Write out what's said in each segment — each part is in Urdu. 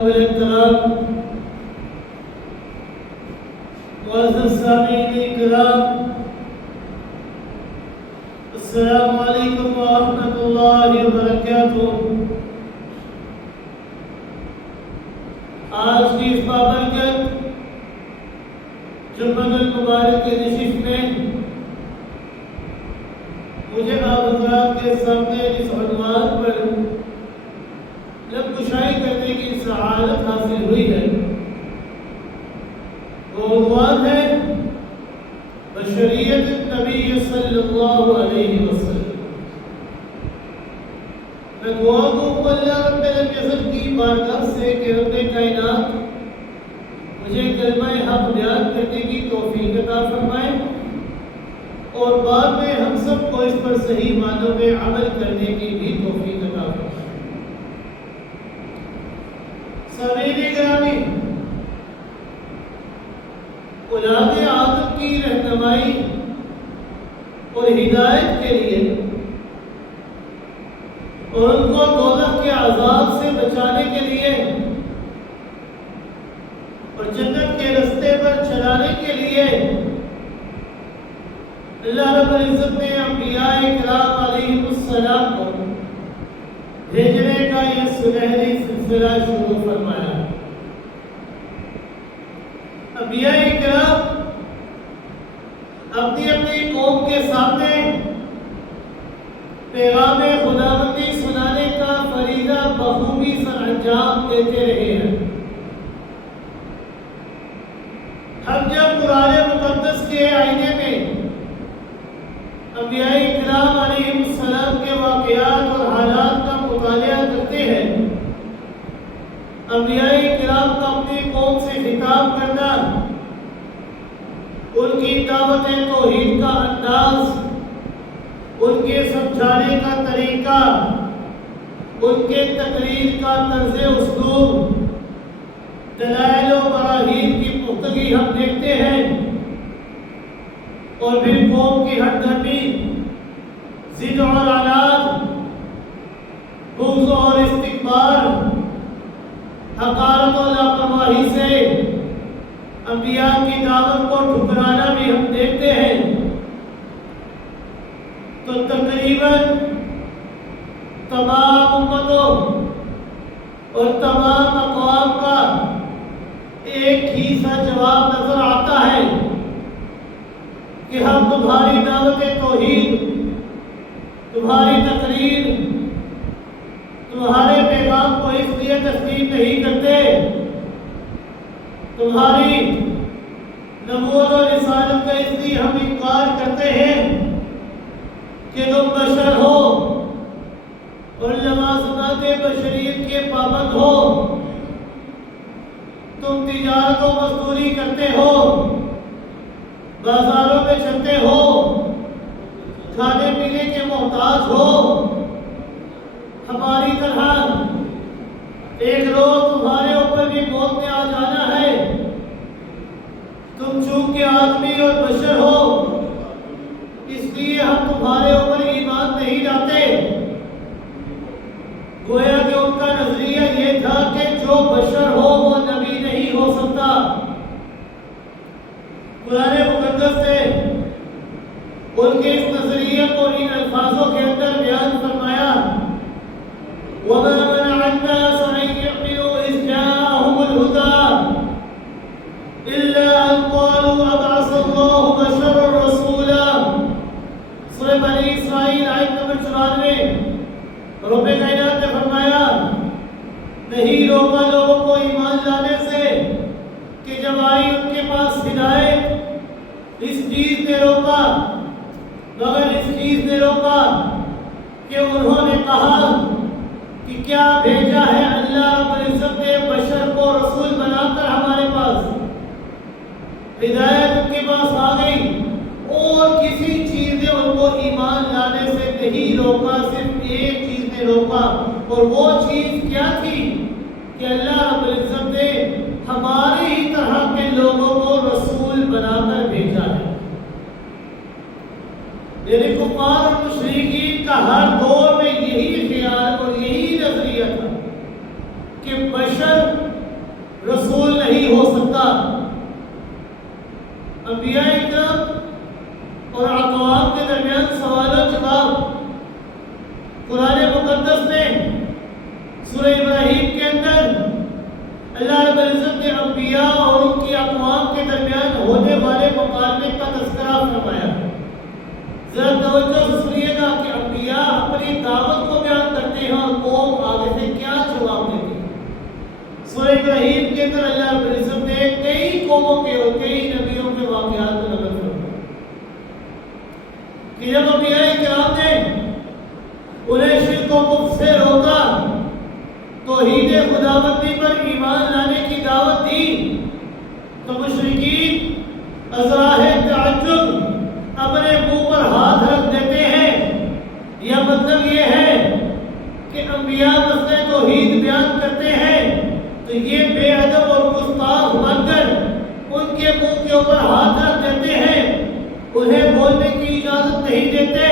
الکرام، معزز سامعین کرام، السلام علیکم ورحمۃ اللہ وبرکاتہ۔ آج کی اس بابرکت جمعہ المبارک کی نشست میں مجھے آپ حضرات کے سامنے اس عنوان پر لب کشائی کرنے کی سعادت حاصل ہوئی ہے۔ وہ عنوان ہے بشریت النبی صلی اللہ علیہ وسلم۔ میں دعا کروں اللہ رب العزت کی بارگاہ سے کہ رب کائنات مجھے کلمہ حق بیان کرنے کی توفیق عطا فرمائے اور بعد میں ہم سب کو اس پر صحیح معنوں میں عمل کرنے کی بھی توفیق عطا فرمائے۔ سامعین گرامی، اولاد آدم کی رہنمائی اور ہدایت کے لیے اور ان کو دوزخ کے عذاب سے بچانے کے لیے اور جنت کے رستے پر چلانے کے لیے اللہ رب العزت نے انبیاء کرام علیہ السلام کو بھیجنے کا یہ سنہری سلسلہ شروع فرمایا۔ انبیاء کرام اپنی اپنی قوم کے سامنے پیغام خداوندی سنانے کا فریضہ بخوبی سر انجام دیتے رہے ہیں۔ ہم جب قرآن مقدس کے آئینے میں انبیاء کرام علیہ السلام کے واقعات اور حالات کا مطالعہ کرتے ہیں، انبیاء کرام کا اپنی قوم سے خطاب کرنا، ان کی دعوت توحید کا انداز، ان کے سمجھانے کا طریقہ، ان کے تقریر کا طرز اسلوب، دلائل و براہین کی پختگی ہم دیکھتے ہیں، اور پھر قوم کی ہمدردی، ضد اور عناد، بغض اور استکبار، حقارت و لاپرواہی سے انبیاء کی دعوت کو ٹھکرانا بھی ہم دیکھتے ہیں۔ تو تقریباً تمام امتوں اور تمام اقوام کا ایک ہی سا جواب نظر آتا ہے کہ ہم تمہاری دعوت توحید، تمہاری تقریر، تمہارے پیغام کو اس لیے تسلیم نہیں کرتے، تمہاری نبوت اور رسالت کا اس لیے ہم انکار کرتے ہیں کہ تم بشر ہو اور لوازمات بشریت کے پابند ہو، تم تجارت و مزدوری کرتے ہو، بازاروں میں چلتے ہو، کھانے پینے کے محتاج ہو، ہماری طرح ایک روز تمہارے اوپر بھی موت نے آ جانا ہے۔ تم چونکہ آدمی اور بشر ہو، اس لیے ہم تمہارے اوپر ایمان نہیں لاتے۔ گویا کہ ان کا نظریہ یہ تھا کہ جو بشر ہو وہ نبی نہیں ہو سکتا۔ قرآن مقدس سے ان کے اس نظریے کو ان الفاظوں کے اندر بیان فرمایا، وَمَا مَنَعَ النَّاسَ أَن يُؤْمِنُوا إِذْ جَاءَهُمُ الْهُدَىٰ إِلَّا أَن قَالُوا أَبْعَثَ اللَّهُ بَشَرًا رَّسُولًا۔ سورہ بنی اسرائیل آیت نمبر 94، رب کائنات نے فرمایا نہیں روکا لوگوں کو ایمان لانے سے کہ جب آئی ان کے پاس ہدایت، اس چیز نے روکا، مگر اس چیز نے روکا کہ انہوں نے کہا کہ کیا بھیجا ہے اللہ رب العزت نے بشر کو رسول بنا کر ہمارے پاس، ہدایت ان کے پاس آ گئی اور کسی چیز نے ان کو ایمان لانے سے نہیں روکا، صرف ایک چیز نے روکا، اور وہ چیز کیا تھی کہ اللہ رب العزت نے ہماری ہی طرح کے لوگوں کو رسول بنا کر بھیجا ہے۔ یعنی کفار اور مشرکین کا ہر دور میں یہی خیال اور یہی نظریہ تھا کہ بشر رسول نہیں ہو سکتا۔ انبیاء اکرام اور اقوام کے درمیان سوال و جواب قرآن مقدس میں سورہ ابراہیم کے اندر اللہ رب العزت نے انبیاء اور ان کی اقوام کے درمیان ہونے والے مکالمے کا تذکرہ فرمایا۔ ذرا توجہ سے سنیے گا کہ انبیاء اپنی دعوت کو بیان کرتے ہیں اور قوم آگے سے کیا جواب دیتی ہے۔ سورہ ابراہیم کے اندر اللہ رب العزت نے کئی قوموں کے اور کئی نبیوں کے واقعات کو نقل فرمایا کہ جب انبیاء کرام نے انہیں شرک و کفر سے روکا، توحید خداوندی پر ایمان لانے کی دعوت دی، تو مشرکین ازراہ تعجب اپنے منہ پر ہاتھ رکھ دیتے ہیں۔ یہ مطلب یہ ہے کہ انبیاء مسئلہ توحید بیان کرتے ہیں تو یہ بے ادب اور گستاخ بن کر ان کے منہ کے اوپر ہاتھ رکھ دیتے ہیں، انہیں بولنے کی اجازت نہیں دیتے،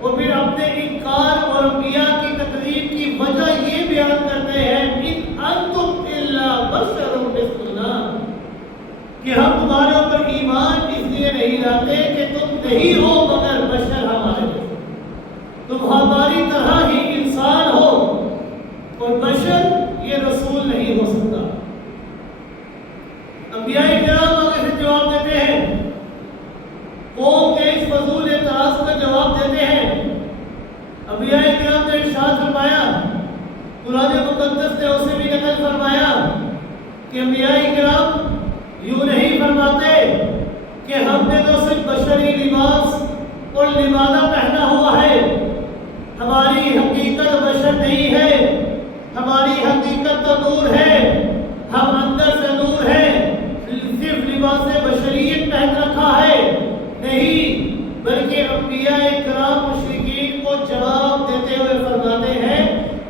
اور پھر اپنے انکار اور انبیاء کی تکذیب کی وجہ یہ بیان کرتے ہیں ان انتم الا بشر مثلنا، کہ ہم تمہارے اوپر ایمان اس لیے نہیں لاتے کہ تم نہیں ہو مگر بشر ہمارے جیسے، تم ہماری طرح ہی انسان ہو، اور بشر یہ رسول نہیں ہو سکتا۔ انبیاء کرام آگے سے جواب دیتے ہیں، قوم کے اس فضول اعتراض کا جواب دیتے ہیں۔ انبیاء کرام نے ارشاد فرمایا، قرآن مقدس نے اسے بھی نقل فرمایا کہ انبیاء کرام یوں نہیں فرماتے کہ ہم نے تو صرف بشری لباس اور لبادہ پہنا ہوا ہے، ہماری حقیقت بشر نہیں ہے، ہماری حقیقت تو نور ہے، ہم اندر سے نور ہے، صرف لباس بشریت پہن رکھا ہے نہیں، بلکہ انبیاء کرام مشرکین کو جواب دیتے ہوئے فرماتے ہیں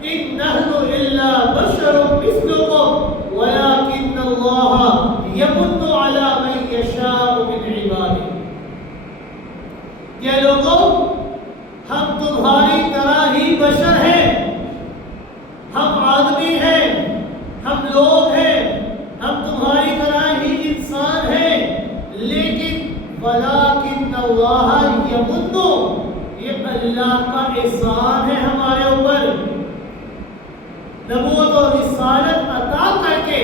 ان نحن الا بشر مثلکم ولکن اللہ یمن علی من یشاء من عباده، کہ لوگوں ہم تمہاری طرح ہی بشر ہیں، ہم آدمی ہیں، ہم لوگ ہیں، ہم تمہاری طرح ہی انسان ہیں، لیکن وَلَٰكِنَّ اللَّهَ يَمُنُّ، یہ اللہ کا احسان ہے ہمارے اوپر، نبوت اور رسالت عطا کر کے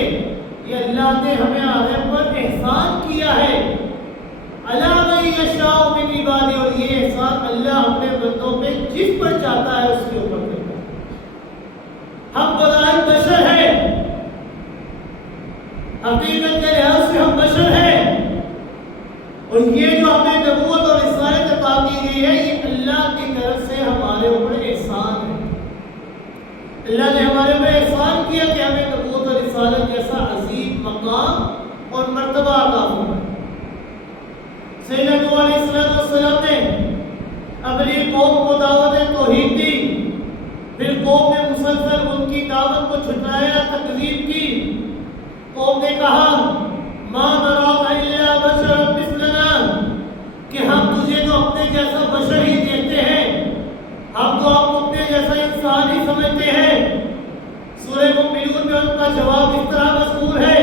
یہ اللہ نے ہمیں آدم پر احسان کیا ہے، عَلَىٰ مَن يَشَاءُ مِنْ عِبَادِهِ، اور یہ احسان اللہ اپنے بندوں پہ جس پر چاہتا ہے اس کے اوپر کرتا ہے۔ ہم بظاہر بشر ہیں، حقیقت کے لحاظ سے ہم بشر ہیں، اور یہ جو ہمیں نبوت اور رسالت عطا کی گئی ہے یہ اللہ کی طرف سے ہمارے اوپر احسان ہے۔ اللہ نے ہمارے اوپر احسان کیا کہ ہمیں نبوت اور رسالت جیسا عظیم مقام اور مرتبہ عطا فرمایا۔ سیدنا نوح علیہ السلام نے اپنی قوم کو دعوت توحید دی، پھر قوم نے مسلسل ان کی دعوت کو جھٹلایا، تکذیب کی۔ قوم نے کہا ما نراک الا بشر مثلنا، کہ ہم تجھے تو اپنے جیسا بشر ہی دیکھتے ہیں، ہم تو آپ کو اپنے جیسا انسان ہی سمجھتے ہیں۔ سورہ مومنون میں ان کا جواب اس طرح مذکور ہے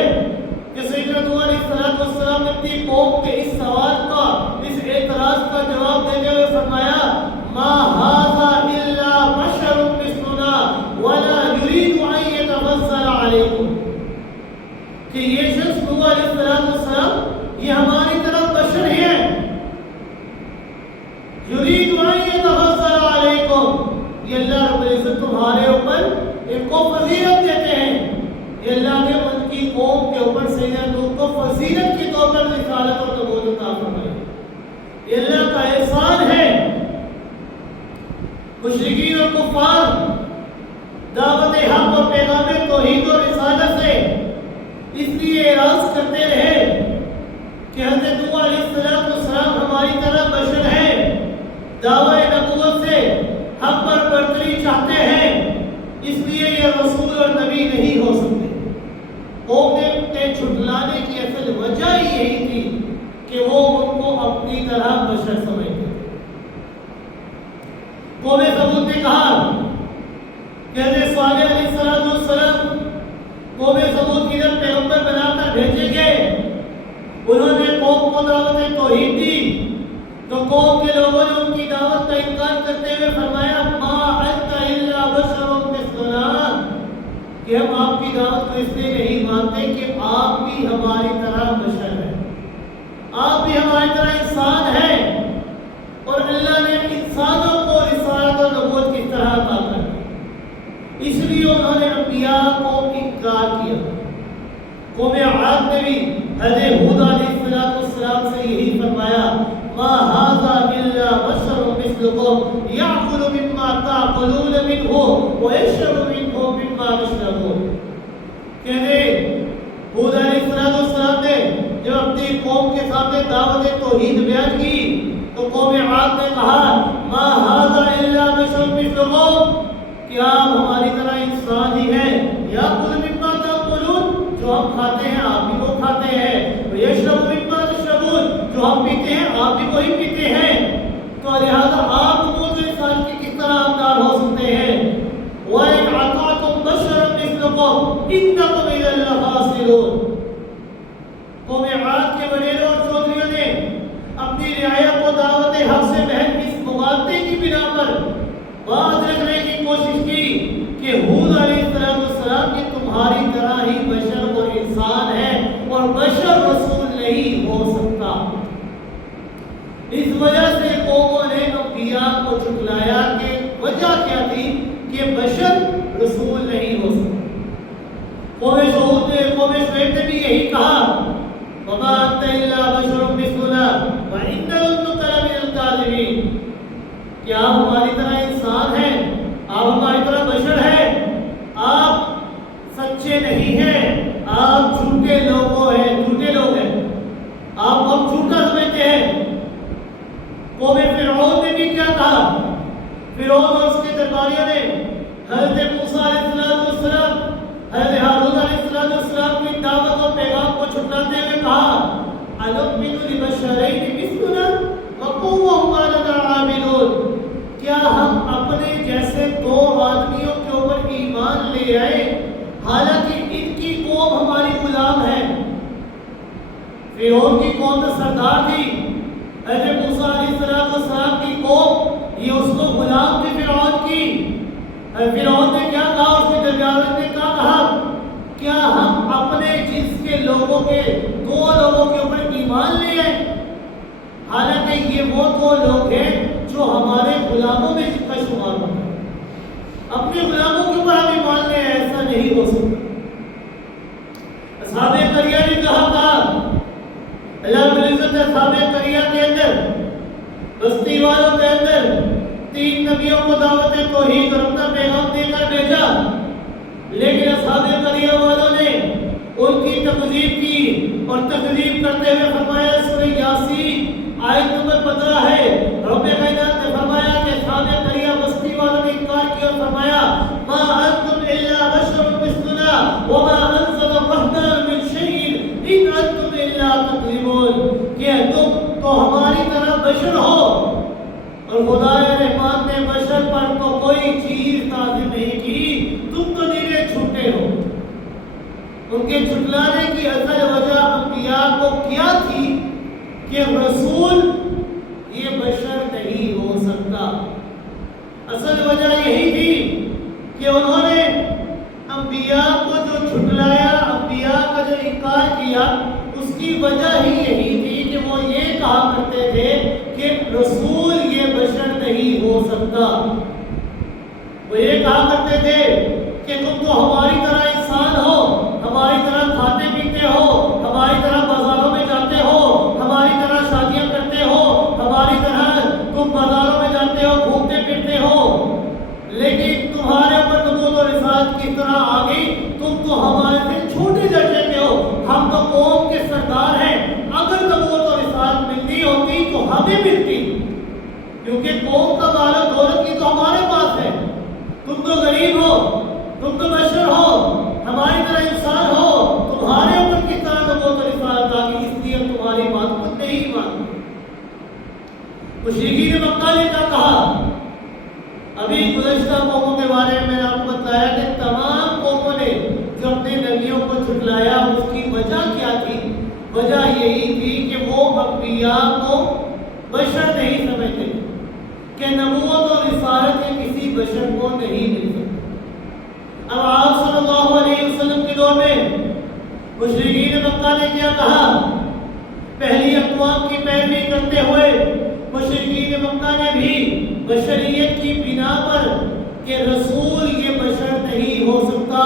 کہ سیدنا نوح علیہ السلام نے اپنی قوم کے اس سوال کا، اس اعتراض کا جواب دیتے ہوئے فرمایا ما ھذا الا بشر مثلنا ولا يريد ان يتفضل علیکم، کہ یہ شخص نوح علیہ السلام یہ ہماری طرف بشر ہی ہے، یرید ان یتفضل علیکم، یہ اللہ رب العزت تمہارے اوپر ایک کو فضیلت دیتے ہیں۔ یہ اللہ نے ان کی قوم کے اوپر سیدنا نوح کو فضیلت کے طور پر رسالت اور نبوت عطا فرمائی، یہ اللہ کا احسان ہے۔ مشرکین اور کفار دعوت حق اور پیغام توحید اور رسالت سے اس لیے اعراض کرتے رہے کہ حضرت نوح علیہ السلام ہماری طرح بشر ہیں، دعوی نبوت سے ہم پر برتری چاہتے ہیں، اس لیے یہ رسول اور نبی نہیں ہو سکتے۔ قوم نے جھٹلانے کی اصل وجہ یہی تھی کہ وہ ان کو اپنی طرح بشر سمجھتے تھے۔ قوم ثمود نے کہا کہ حضرت صالح علیہ السلام کو قوم سمود کی جب پیغمبر بنا کر بھیجے گئے، انہوں نے قوم کو دعوت توحید دی، تو قوم کے لوگوں نے ان کی دعوت کا انکار کرتے ہوئے فرمایا ما انت الا بشر مثلنا، کہ ہم آپ کی دعوت کو اس لیے نہیں مانتے کہ آپ بھی ہماری طرح بشر ہیں، آپ بھی ہماری طرح انسان ہیں، اور اللہ نے انسانوں کو رسالت اور نبوت کی طرح عطا کر دی، اس لیے انہوں نے انبیاء کو انکار کیا۔ قوم عاد نے بھی حضرت ہود علیہ السلام سے یہی فرمایا ما هذا الا بشر مثلكم ياكل مما تاكلون منه ويشرب منه مما تشربون۔ کہتے ہود علیہ السلام نے جب اپنی قوم کے سامنے دعوت توحید بیان کی تو قوم عاد نے کہا ما هذا الا بشر مثلكم، کیا ہماری طرح انسان ہی ہے، یاکل مما تاکلون، جو ہم کھاتے ہیں آپ بھی وہ کھاتے ہیں، یشرب مما تشربون، جو ہم پیتے ہیں آپ بھی وہی پیتے ہیں، تو لہذا آپ وہ جو انسان کی کس طرح حقدار ہو سکتے ہیں؟ وَإِنْ عَطَعْتُمْ بَشَرًا مِثْلَكُمْ إِنَّكُمْ إِذًا لَخَاسِرُونَ۔ قوم عاد کے وڈیروں اور چودھریوں نے اپنی رعایا کو دعوت حق سے محض اس مغالطے کی بنا پر بات رکھنے کی کوشش کی کہ ہود علیہ السلام کی تمہاری طرح ہی بشر اور انسان ہے اور بشر رسول نہیں ہو سکتا۔ اس وجہ سے قوموں نے انبیاء کو جھٹلایا کہ وجہ کیا تھی کہ بشر رسول نہیں ہو سکتا۔ قوم شعیب نے بھی یہی کہا وما انت الا بشر مثلنا وإنا نظنك لمن الكاذبين، کیا آپ ہماری طرح انسان ہیں، آپ ہماری طرح بشر ہیں، آپ سچے نہیں ہیں، آپ جھوٹے لوگ ہیں، آپ ہم جھوٹا سمجھتے ہیں۔ قوم فرعون نے بھی کیا کہا؟ فرعون اور اس کے درباریوں نے حضرت موسیٰ علیہ السلام، حضرت ہارون علیہ السلام کی دعوت اور پیغام کو چھٹلاتے ہوئے کہا أَنُؤْمِنُ لِبَشَرَيْنِ مِثْلُنَا وَقَوْمُهُمَا لَنَا عَابِدُونَ، کیا ہم اپنے جیسے دو آدمیوں کے اوپر ایمان لے آئے حالانکہ ان کی قوم ہماری غلام ہے؟ فرعون کی قوم تو سردار تھی، حضرت موسیٰ علیہ السلام کی قوم یہ اس کو غلام تھی فرعون کی۔ فرعون نے کیا کہا؟ اس کے درباریوں نے کیا کہا؟ کیا ہم اپنے جنس کے لوگوں کے دو لوگوں کے اوپر ایمان لے آئے حالانکہ یہ وہ دو لوگ ہیں جو ہمارے غلاموں میں جن کا شمار ہوتا ہے، اپنے غلاموں کے اوپر ہم ایمان لے آئے؟ ایسا نہیں ہو سکتا۔ اصحاب قریہ نے کہا اللہ رب العزت نے اصحاب قریہ کے اندر، بستی والوں کے اندر 3 نبیوں کو دعوت توحید اور اپنا پیغام دے کر بھیجا، لیکن اصحاب قریہ والوں نے ان کی تکذیب کی اور تکذیب کرتے ہوئے فرمایا سورہ یاسین آیت نمبر 15 ہے، رب کائنات نے فرمایا کہ اصحاب قریہ بستی والوں نے انکار کیا اور فرمایا ما انتم الا بشر مثلنا وما انزل الرحمن من شيء ان انتم الا تكذبون، کہ تم تو ہماری طرح بشر ہو اور خدا رحمان نے بشر پر تو کوئی چیز نازل نہیں کی، تم تو نیرے جھوٹے ہو۔ ان کے جھٹلانے کی اصل وجہ انبیاء کو کیا تھی کہ رسول یہ بشر نہیں ہو سکتا۔ اصل وجہ یہی تھی کہ انہوں نے انبیاء کو جو جھٹلایا، انبیاء کا جو انکار کیا، اس کی وجہ ہی یہی تھی کہ وہ یہ کہا کرتے تھے کہ رسول یہ بشر نہیں ہو سکتا۔ وہ یہ کہا کرتے تھے کہ تم تو ہماری طرح انسان ہو، ہماری طرح کھاتے پیتے ہو، ہماری طرح بازاروں میں جاتے ہو، ہماری طرح شادیاں کرتے ہو، ہماری طرح تم بازاروں میں جاتے ہو، گھومتے پھرتے ہو، لیکن تمہارے اوپر نبوت اور رسالت کی طرح آ گئی، تم تو ہمارے سے چھوٹے درجے کے ہو، ہم تو قوم کے سردار ہیں، اگر نبوت اور رسالت ملنی ہوتی تو ہمیں ملتی، کیونکہ قوم کا مال و دولت کی تو ہمارے پاس ہے، تم تو غریب ہو، تم تو بشر ہو، ہماری طرح انسان ہو، تمہارے اوپر کی طرح نبوت اور رسالت آ گئی، اس لیے ہم تمہاری بات کو نہیں مانتے۔ مشرکین مکہ نے کیا کہا؟ ابھی گزشتہ قوموں کے بارے میں نے آپ کو بتایا کہ تمام قوموں نے جو اپنے نبیوں وجہ کیا تھی؟ وجہ یہی تھی کہ وہ انبیاء کو بشر نہیں سمجھتے کہ نبوت اور رسالت یہ کسی بشر کو نہیں مل سکتی۔ اب آپ صلی اللہ علیہ وسلم کے دور میں مشرکین مکہ نے کیا کہا؟ پہلی اقوام کی پیروی کرتے ہوئے مشرکین مکہ نے بھی بشریت کی بنا پر کہ رسول یہ بشر نہیں ہو سکتا،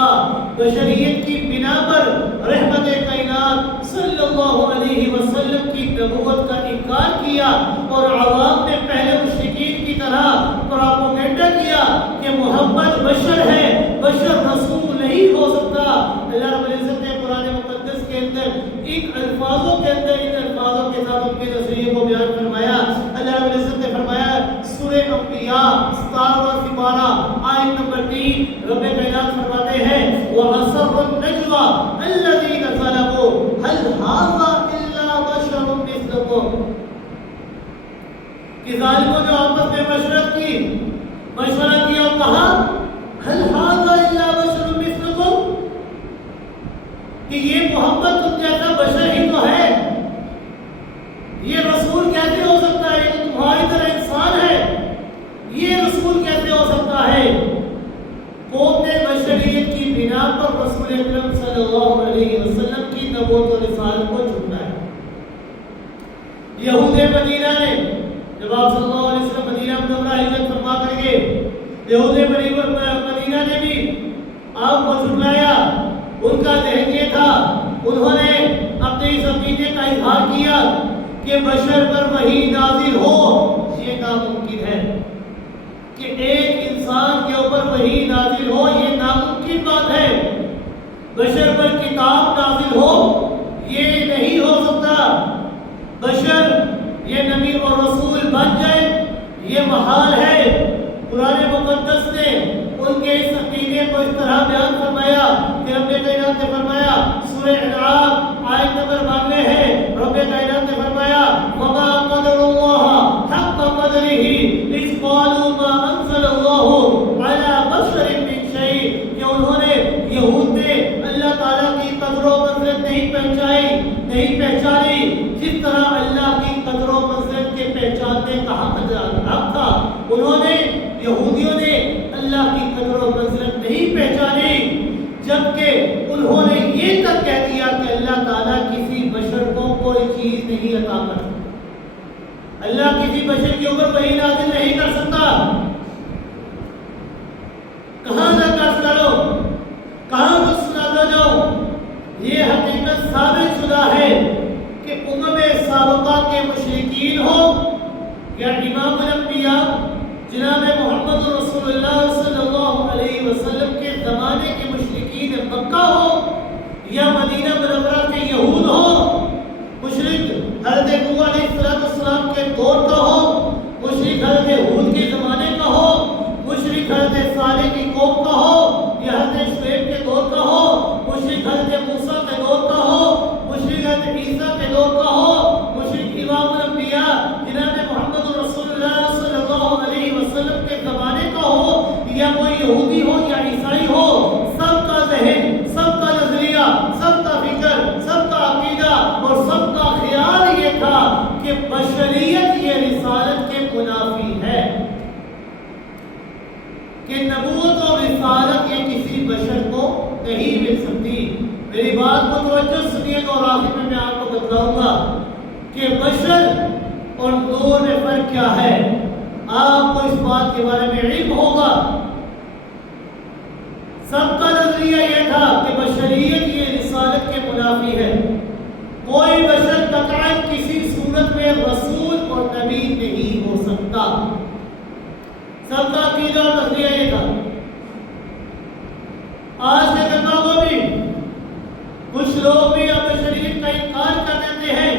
بشریت کی بنا پر رحمت کائنات صلی اللہ علیہ وسلم کی نبوت کا انکار کیا، اور عوام نے پہلے مشرکین کی طرح پروپیگنڈا کیا کہ محمد بشر ہے، بشر رسول نہیں ہو سکتا۔ اللہ رب العزت نے قرآن مقدس کے اندر ان الفاظوں کے ساتھ ان کے نظریے کو بیان فرمایا۔ اللہ رب العزت نے فرمایا سورہ انبیاء 17 سپارہ آیت نمبر 3، رب کائنات فرماتے ہیں وَأَسَرُّ النَّجْوَى الَّذِينَ ظَلَمُوا هَلْ هَذَا إِلَّا بَشَرٌ مِثْلُكُمْ، کہ ظالموں نے آپس میں مشورہ کیا اور کہا هَلْ هَذَا إِلَّا بَشَرٌ مِثْلُكُمْ، کہ یہ محمد تم جیسا بشر ہی تو ہے، یہ رسول کیسے ہو سکتا ہے؟ یہ تمہاری طرح انسان ہے، یہ رسول کیسے ہو سکتا ہے؟ قوم نے بشریت کی بنا پر رسول اکرم صلی اللہ علیہ وسلم کی نبوت و رسالت کو جھٹلایا۔ یہود مدینہ نے جب آپ صلی اللہ علیہ وسلم مدینہ منورہ ہجرت فرما کر گئے، یہود مدینہ نے بھی آپ کو جھٹلایا۔ ان کا ذہن یہ تھا، انہوں نے اپنے اس عقیدے کا اظہار کیا کہ بشر پر وحی نازل ہو یہ ناممکن ہے، کہ ایک انسان کے اوپر وحی نازل ہو یہ ناممکن بات ہے، بشر پر کتاب نازل ہو یہ نہیں ہو سکتا، بشر یہ نبی اور رسول بن جائے یہ محال ہے۔ قرآن مقدس نے ان کے اس عقیدے کو اس طرح بیان فرمایا کہ رب کائنات نے فرمایا سورہ انعام آیت نمبر 92 ہے، رب کائنات نے فرمایا وما قدر اللہ حق قدرہ اذ قالوا ما انزل اللہ علی بشر من شیء، کہ انہوں نے یہود نے اللہ تعالیٰ کی قدر و منزلت نہیں پہچانی جس طرح اللہ کی قدر و منزلت کے پہچاننے کا حق تھا۔ انہوں نے یہودیوں نے اللہ کی قدر و منزلت نہیں پہچانی، جبکہ انہوں نے یہ تک کہہ دیا کہ اللہ تعالیٰ کسی بشر کو کوئی چیز نہیں عطا کر سکتا، اللہ کسی بشر کے اوپر وحی نازل نہیں کر سکتا۔ کہاں تک عرض کرو، کہاں تک سناتا جاؤ؟ یہ حقیقت ثابت شدہ ہے کہ امم سابقہ کے مشرکین ہو یا امام الانبیاء جناب محمد رسول اللہ صلی اللہ علیہ وسلم کے زمانے کے مشرکین مکہ ہو یا مدینہ منورہ کے یہود ہو، مشرک حضرت نوح علیہ السلام کے دور کا ہو، مشرک حضرت ہود کے زمانے کا ہو، مشرک حضرت صالح کی قوم کا ہو یا حضرت شعیب کے دور کا ہو، مشرک حضرت موسیٰ کے دور کا ہو، مشرک حضرت عیسیٰ کے دور کا ہو، مشرک امام الانبیاء جناب محمد رسول اللہ صلی اللہ علیہ وسلم کے زمانے کا ہو یا کوئی یہودی ہو یا عیسائی ہو، سب کا ذہن، سب کا نظریہ، سب کا فکر، سب کا عقیدہ اور سب کا خیال یہ تھا کہ بشریت یہ رسالت کے منافی ہے، کہ نبوت اور رسالت یہ کسی بشر کو نہیں مل سکتی۔ میری بات کو توجہ سنیے گا اور آخر میں آپ کو بتلاؤں گا کہ بشر اور نور میں فرق کیا ہے، آپ کو اس بات کے بارے میں علم ہوگا۔ سب کا نظریہ یہ تھا کہ بشریت یہ رسالت کے منافی ہے، کوئی بشر قطعاً کسی صورت میں رسول اور نبی نہیں ہو سکتا، سب کا عقیدہ اور نظریہ یہ تھا۔ آج کے طلباء کو بھی کچھ لوگ بھی اب بشریت کا انکار کر دیتے ہیں،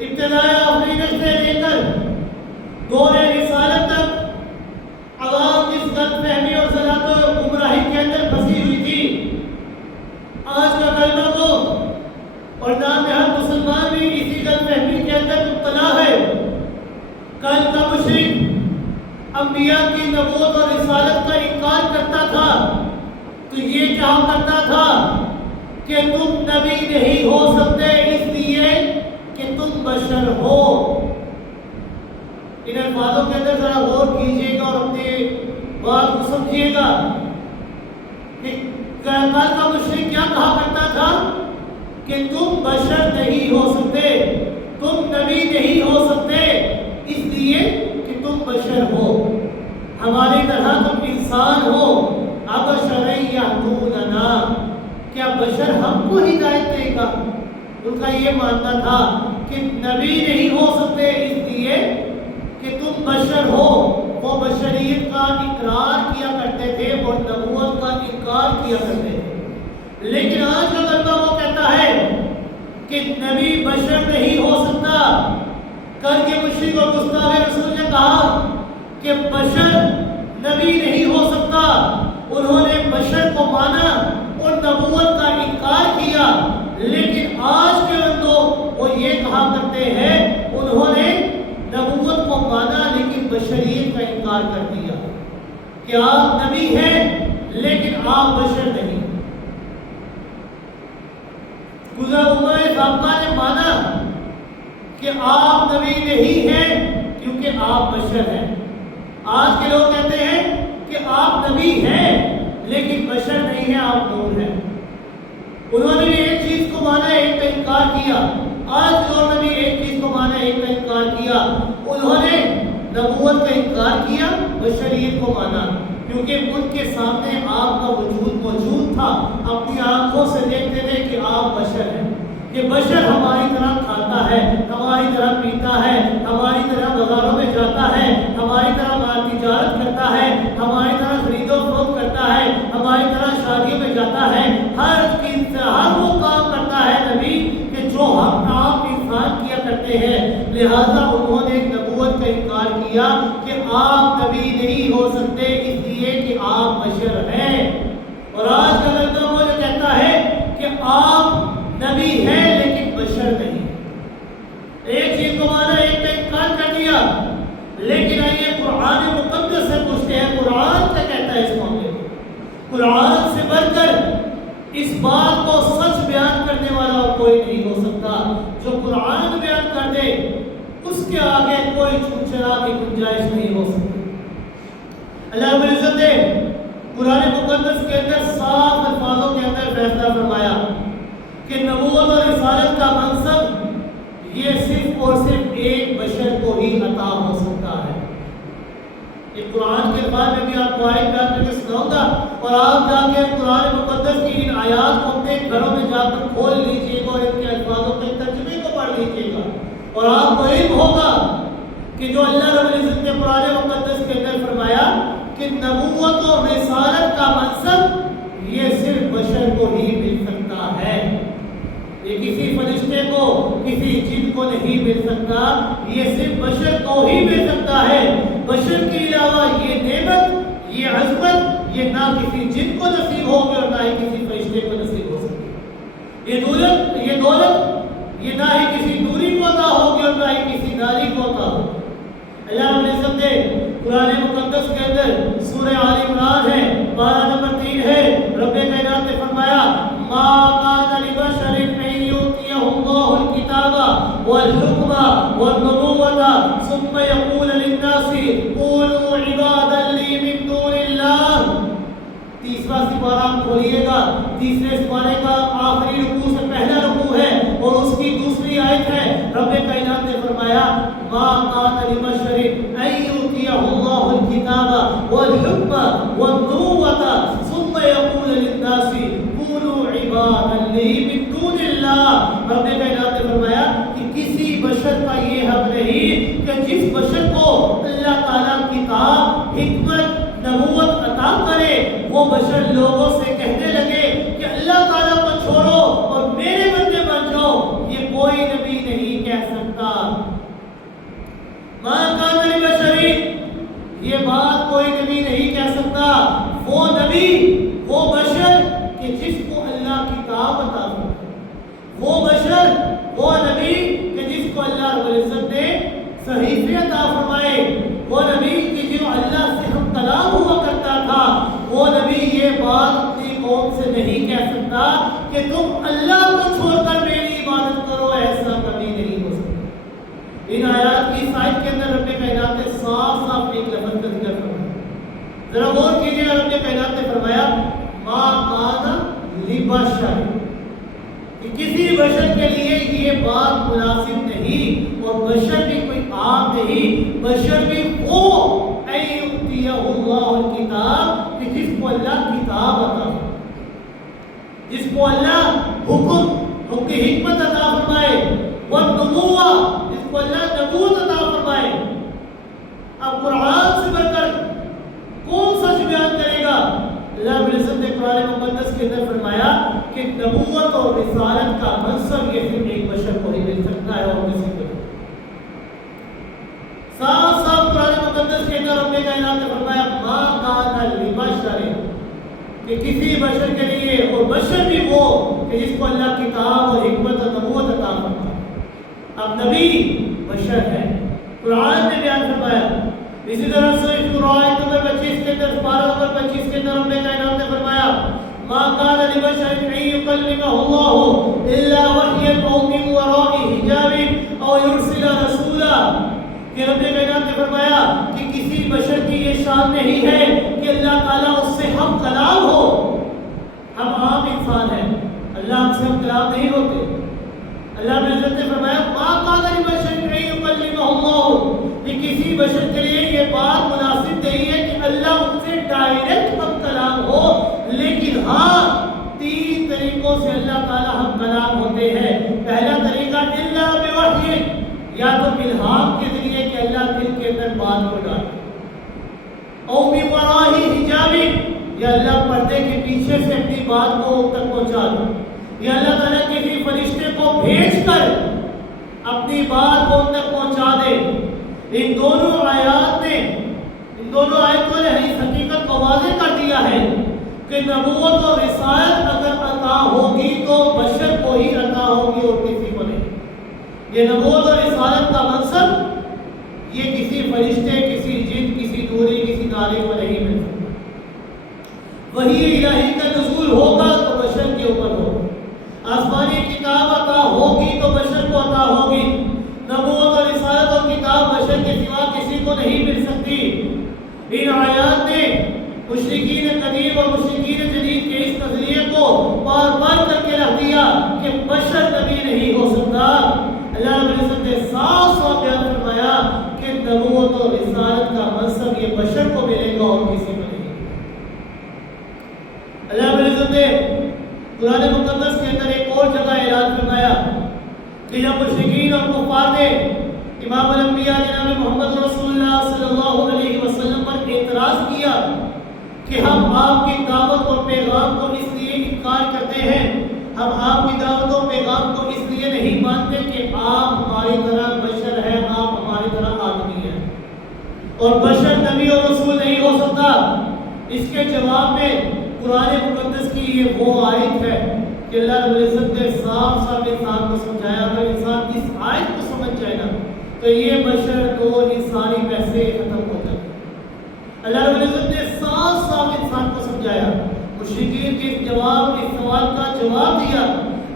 ابتدائی آفرینش سے لے کر دور رسالت تک عوام اس غلط فہمی اور ضلالت و گمراہی کے اندر پھنسی ہوئی تھی۔ آج کا کلمہ کو اور نام ہر مسلمان بھی اسی غلط فہمی کے اندر مبتلا ہے۔ کل کا مشرک انبیاء کی نبوت اور رسالت کا انکار کرتا تھا تو یہ چاہا کرتا تھا کہ نہیں ہو سکتے اس لیے کہ تم بشر ہو۔ ان الفاظوں کے اندر ذرا غور کیجیے گا اور اپنی بات کو سمجھیے گا کہ کل کا مشرک کیا کہا کرتا تھا کہ تم بشر نہیں ہو سکتے، تم نبی نہیں ہو سکتے اس لیے کہ تم بشر ہو، ہماری طرح تم انسان ہو۔ ابشر یہدوننا، کیا بشر ہم کو ہدایت دے گا؟ ان کا یہ ماننا تھا کہ نبی نہیں ہو سکتے اس لیے کہ تم بشر ہو۔ وہ بشریت کا اقرار کیا کرتے تھے اور نبوت کا انکار کیا کرتے تھے، لیکن آج کا کلمہ وہ کہتا ہے کہ نبی بشر نہیں ہو سکتا۔ کل کے مشرک اور گستاخ رسول نے کہا کہ بشر نبی نہیں ہو سکتا، انہوں نے بشر کو مانا اور نبوت کا انکار کیا، لیکن آج کے بندوں وہ یہ کہا کرتے ہیں انہوں نے نبوت کو مانا لیکن بشریت کا انکار کر دیا کہ آپ نبی ہیں لیکن آپ بشر نہیں۔ گزر امہ سابقہ نے مانا کہ آپ نبی نہیں ہیں کیونکہ آپ بشر ہیں۔ آج کے لوگ کہتے ہیں کہ آپ نبی ہیں لیکن بشر نہیں ہیں، آپ نور ہیں۔ انہوں نے بھی ایک چیز کو مانا، ایک کا انکار کیا۔ آج لوگوں نے بھی ایک چیز کو مانا، ایک کا انکار کیا۔ انہوں نے نبوت کا انکار کیا، بشریت کو مانا، کیونکہ ان کے سامنے آپ کا وجود موجود تھا، اپنی آنکھوں سے دیکھتے تھے کہ آپ بشر ہیں۔ یہ بشر ہماری طرح کھاتا ہے، ہماری طرح پیتا ہے، ہماری طرح بازاروں میں جاتا ہے، ہماری طرح مال تجارت کرتا ہے، ہماری طرح خرید و فروخت کرتا ہے، ہماری طرح شادیوں میں جاتا ہے، ہر وہ کام کرتا ہے نبی کہ جو ہم آپ انسان کیا کرتے ہیں۔ لہذا انہوں نے نبوت کا انکار کیا کہ آپ نبی نہیں ہو سکتے اس لیے کہ آپ بشر ہیں۔ اور آج کا لڑکا وہ جو کہتا ہے کہ آپ نبی ہیں لیکن بشر نہیں، ایک چیز کو مانا، ایک کا انکار کر دیا۔ لیکن آئیے قرآن مقدس سے پوچھتے ہیں، قرآن کیا کہتا ہے اس معاملے میں؟ قرآن سے بڑھ کر اس بات کو سچ بیان کرنے والا اور کوئی نہیں ہو سکتا۔ جو قرآن بیان کر دے اس کے آگے کوئی چھوٹ چھڑا کی گنجائش نہیں ہو سکتی۔ اللہ رب العزت نے قرآن مقدس کے اندر صاف الفاظوں کے اندر فیصلہ فرمایا کہ نبوت اور رسالت کا منصب یہ صرف اور صرف ایک بشر کو ہی عطا ہو سکتا ہے۔ یہ قرآن کے بعد میں بھی آپ کو آیت بیان کر کے سناؤں گا، اور آپ جا کے قرآن مقدس کی ان آیات کو اپنے گھروں میں جا کر کھول لیجئے گا اور ان کے الفاظوں کے ترجمے کو پڑھ لیجئے گا، اور آپ کو علم ہوگا کہ جو اللہ رب العزت نے قرآن مقدس کے اندر فرمایا کہ نبوت اور رسالت کا منصب یہ صرف بشر کو ہی مل سکتا ہے، یہ کسی فرشتے کو، کسی جن کو نہیں مل سکتا، یہ صرف بشر کو ہی مل سکتا ہے۔ بشر کے علاوہ یہ نعمت، یہ عظمت، یہ نہ کسی جن کو نصیب ہوگی اور نہ ہی کسی فرشتے کو نصیب ہو سکے۔ یہ دولت یہ نہ ہی کسی نوری کو عطا ہوگی اور نہ ہی کسی ناری کو عطا ہوگی۔ اللہ رب العزت نے قرآن مقدس کے اندر سورہ آل عمران ہے، پارہ نمبر 3 ہے، رب کائنات نے فرمایا ما کان لبشر ان یؤتیہ اللہ الکتاب والحکم والنبوۃ ثم یقول للناس قولوا عبادا لی من دون اللہ۔ تیسرا سپارہ کھولیے گا، تیسرے سپارے کا آخری رکوع سے پہلا رکوع ہے اور اس کی دوسری آیت ہے۔ رب کائنات نے فرمایا ما کان لبشر ان یؤتیہ اللہ الکتاب والحکم والنبوۃ ثم یقول للناس قولوا عبادا لی من دون اللہ۔ رب کائنات نے فرمایا کہ کسی بشر کا یہ حق نہیں کہ جس بشر کو اللہ تعالیٰ کتاب، حکمت، نبوت عطا کرے وہ بشر لوگوں سے کہنے لگے کہ اللہ تعالیٰ کو چھوڑو اور میرے بندے بن جاؤ۔ یہ کوئی نبی نہیں کہہ سکتا۔ ما کان لبشر، یہ بات کوئی نبی نہیں کہہ سکتا۔ وہ نبی، وہ بشر کہ جس کو اللہ کتاب عطا کرے، وہ بشر، وہ نبی کہ جس کو اللہ رب العزت نے صحیفے عطا فرمائے، وہ نبی کہ جو اللہ سے ہم کلام ہوا کرتا تھا، وہ نبی یہ بات اپنی قوم سے نہیں کہہ سکتا کہ تم اللہ کو چھوڑ کر میری عبادت کرو، ایسا کبھی نہیں ہو سکتا۔ ان آیات کی سائد کے اندر رب کائنات نے صاف صاف ایک لفظ کا ذکر فرمایا، ذرا غور کیجیے گا۔ رب کائنات نے فرمایا ما کان لبشر، کہ کسی بشر کے لیے یہ بات مناسب نہیں، اور بشر بھی کوئی عام نہیں، بشر بھی وہ ایؤتیہ اللہ الکتاب، کہ جس کو اللہ کتاب عطا فرمائے، جس کو اللہ حکم کی حکمت عطا فرمائے، والنبوہ، جس کو اللہ نبوت عطا فرمائے۔ اب قرآن سے بڑھ کر کون سچ بیان کرے گا؟ اللہ رب العزت نے قرآن مقدس کے اندر فرمایا کہ نبوت اور رسالت کا منصب یہ صرف ایک بشر کو ہی مل سکتا ہے اور کسی کو نہیں۔ صاف صاف قرآن مقدس کے اندر رب کائنات نے فرمایا ما کان لبشر، کہ کسی بشر کے لیے، اور بشر بھی وہ کہ جس کو اللہ کتاب اور حکمت اور نبوت عطا فرمائے۔ اب نبی بشر ہے، قرآن نے بیان فرمایا۔ اسی طرح سورہ شورى نمبر 25 کے اندر، پارہ نمبر 25 کے اندر رب کائنات نے فرمایا ما کان لبشر ان یکلمہ اللہ الا وحیا او من وراء حجاب او یرسل رسولا، کہ رب کائنات نے فرمایا کہ کسی بشر کی یہ شان نہیں ہے کہ اللہ تعالیٰ اس سے ہم کلام ہو۔ ہم عام انسان ہیں، اللہ ہم سے ہم کلام نہیں ہوتے۔ اللہ رب العزت نے فرمایا ما کان لبشر ان یکلمہ اللہ، کہ کسی بشر کے لیے یہ بات مناسب نہیں ہے کہ اللہ ان سے ڈائریکٹ ہم کلام ہو، لیکن ہاں 3 طریقوں سے اللہ تعالیٰ ہم کلام ہوتے ہیں۔ پہلا طریقہ الا بوحی، یا تو الہام کے ذریعے کہ اللہ دل کے اندر بات کو ڈالے، او من وراء حجاب، یا اللہ پردے کے پیچھے سے اپنی بات کو تک پہنچا دے، یا اللہ تعالیٰ کسی فرشتے کو بھیج کر اپنی بات کو ان تک پہنچا دے۔ ان دونوں آیات نے، ان دونوں آیتوں نے اس حقیقت کو واضح کر دیا ہے کہ نبوت اور رسالت اگر عطا ہوگی تو بشر کو ہی عطا ہوگی اور کسی کو نہیں۔ یہ نبوت اور رسالت کا منصب یہ کسی فرشتے، کسی جن، کسی نوری، کسی نالے کو نہیں مل سکتا۔ وحی الہی کا نزول ہوگا تو بشر کے اوپر ہوگا، آسمانی کتاب عطا ہوگی تو بشر کو عطا ہوگی۔ نبوت اور رسالت اور کتاب بشر کے سوا کسی کو نہیں مل سکتی۔ ان آیات نے مشرکین قدیم اور مشرکین جدید کے اس نظریے کو بار بار کر کے رکھ دیا کہ بشر نبی نہیں ہو سکتا۔ اللہ رب العزت نے صاف صاف بیان فرمایا کہ نبوت اور رسالت کا منصب یہ بشر کو ملے گا اور کسی کو نہیں۔ اللہ رب العزت نے قرآن مقدس کے اندر ایک اور جگہ اعلان فرمایا کہ جب مشرکین اور کفار نے امام الانبیاء جناب محمد رسول اللہ صلی اللہ علیہ وسلم پر اعتراض کیا کہ ہم آپ کی دعوت اور پیغام کو اس لیے انکار کرتے ہیں، ہم آپ کی دعوت اور پیغام کو اس لیے نہیں مانتے کہ آپ ہماری طرح بشر ہیں، آپ ہماری طرح آدمی ہیں، اور بشر نبی اور رسول نہیں ہو سکتا۔ اس کے جواب میں قرآن مقدس کی یہ وہ آیت ہے کہ اللہ رب العزت نے صاف صاف انسان کو سمجھایا۔ اگر انسان اس آیت کو سمجھ جائے نا تو یہ بشر تو انسانی پیسے ختم ہو جائے۔ اللہ رب العزت نے صاف صاف انسان کو سمجھایا، مشرکین کے اس سوال کا جواب دیا۔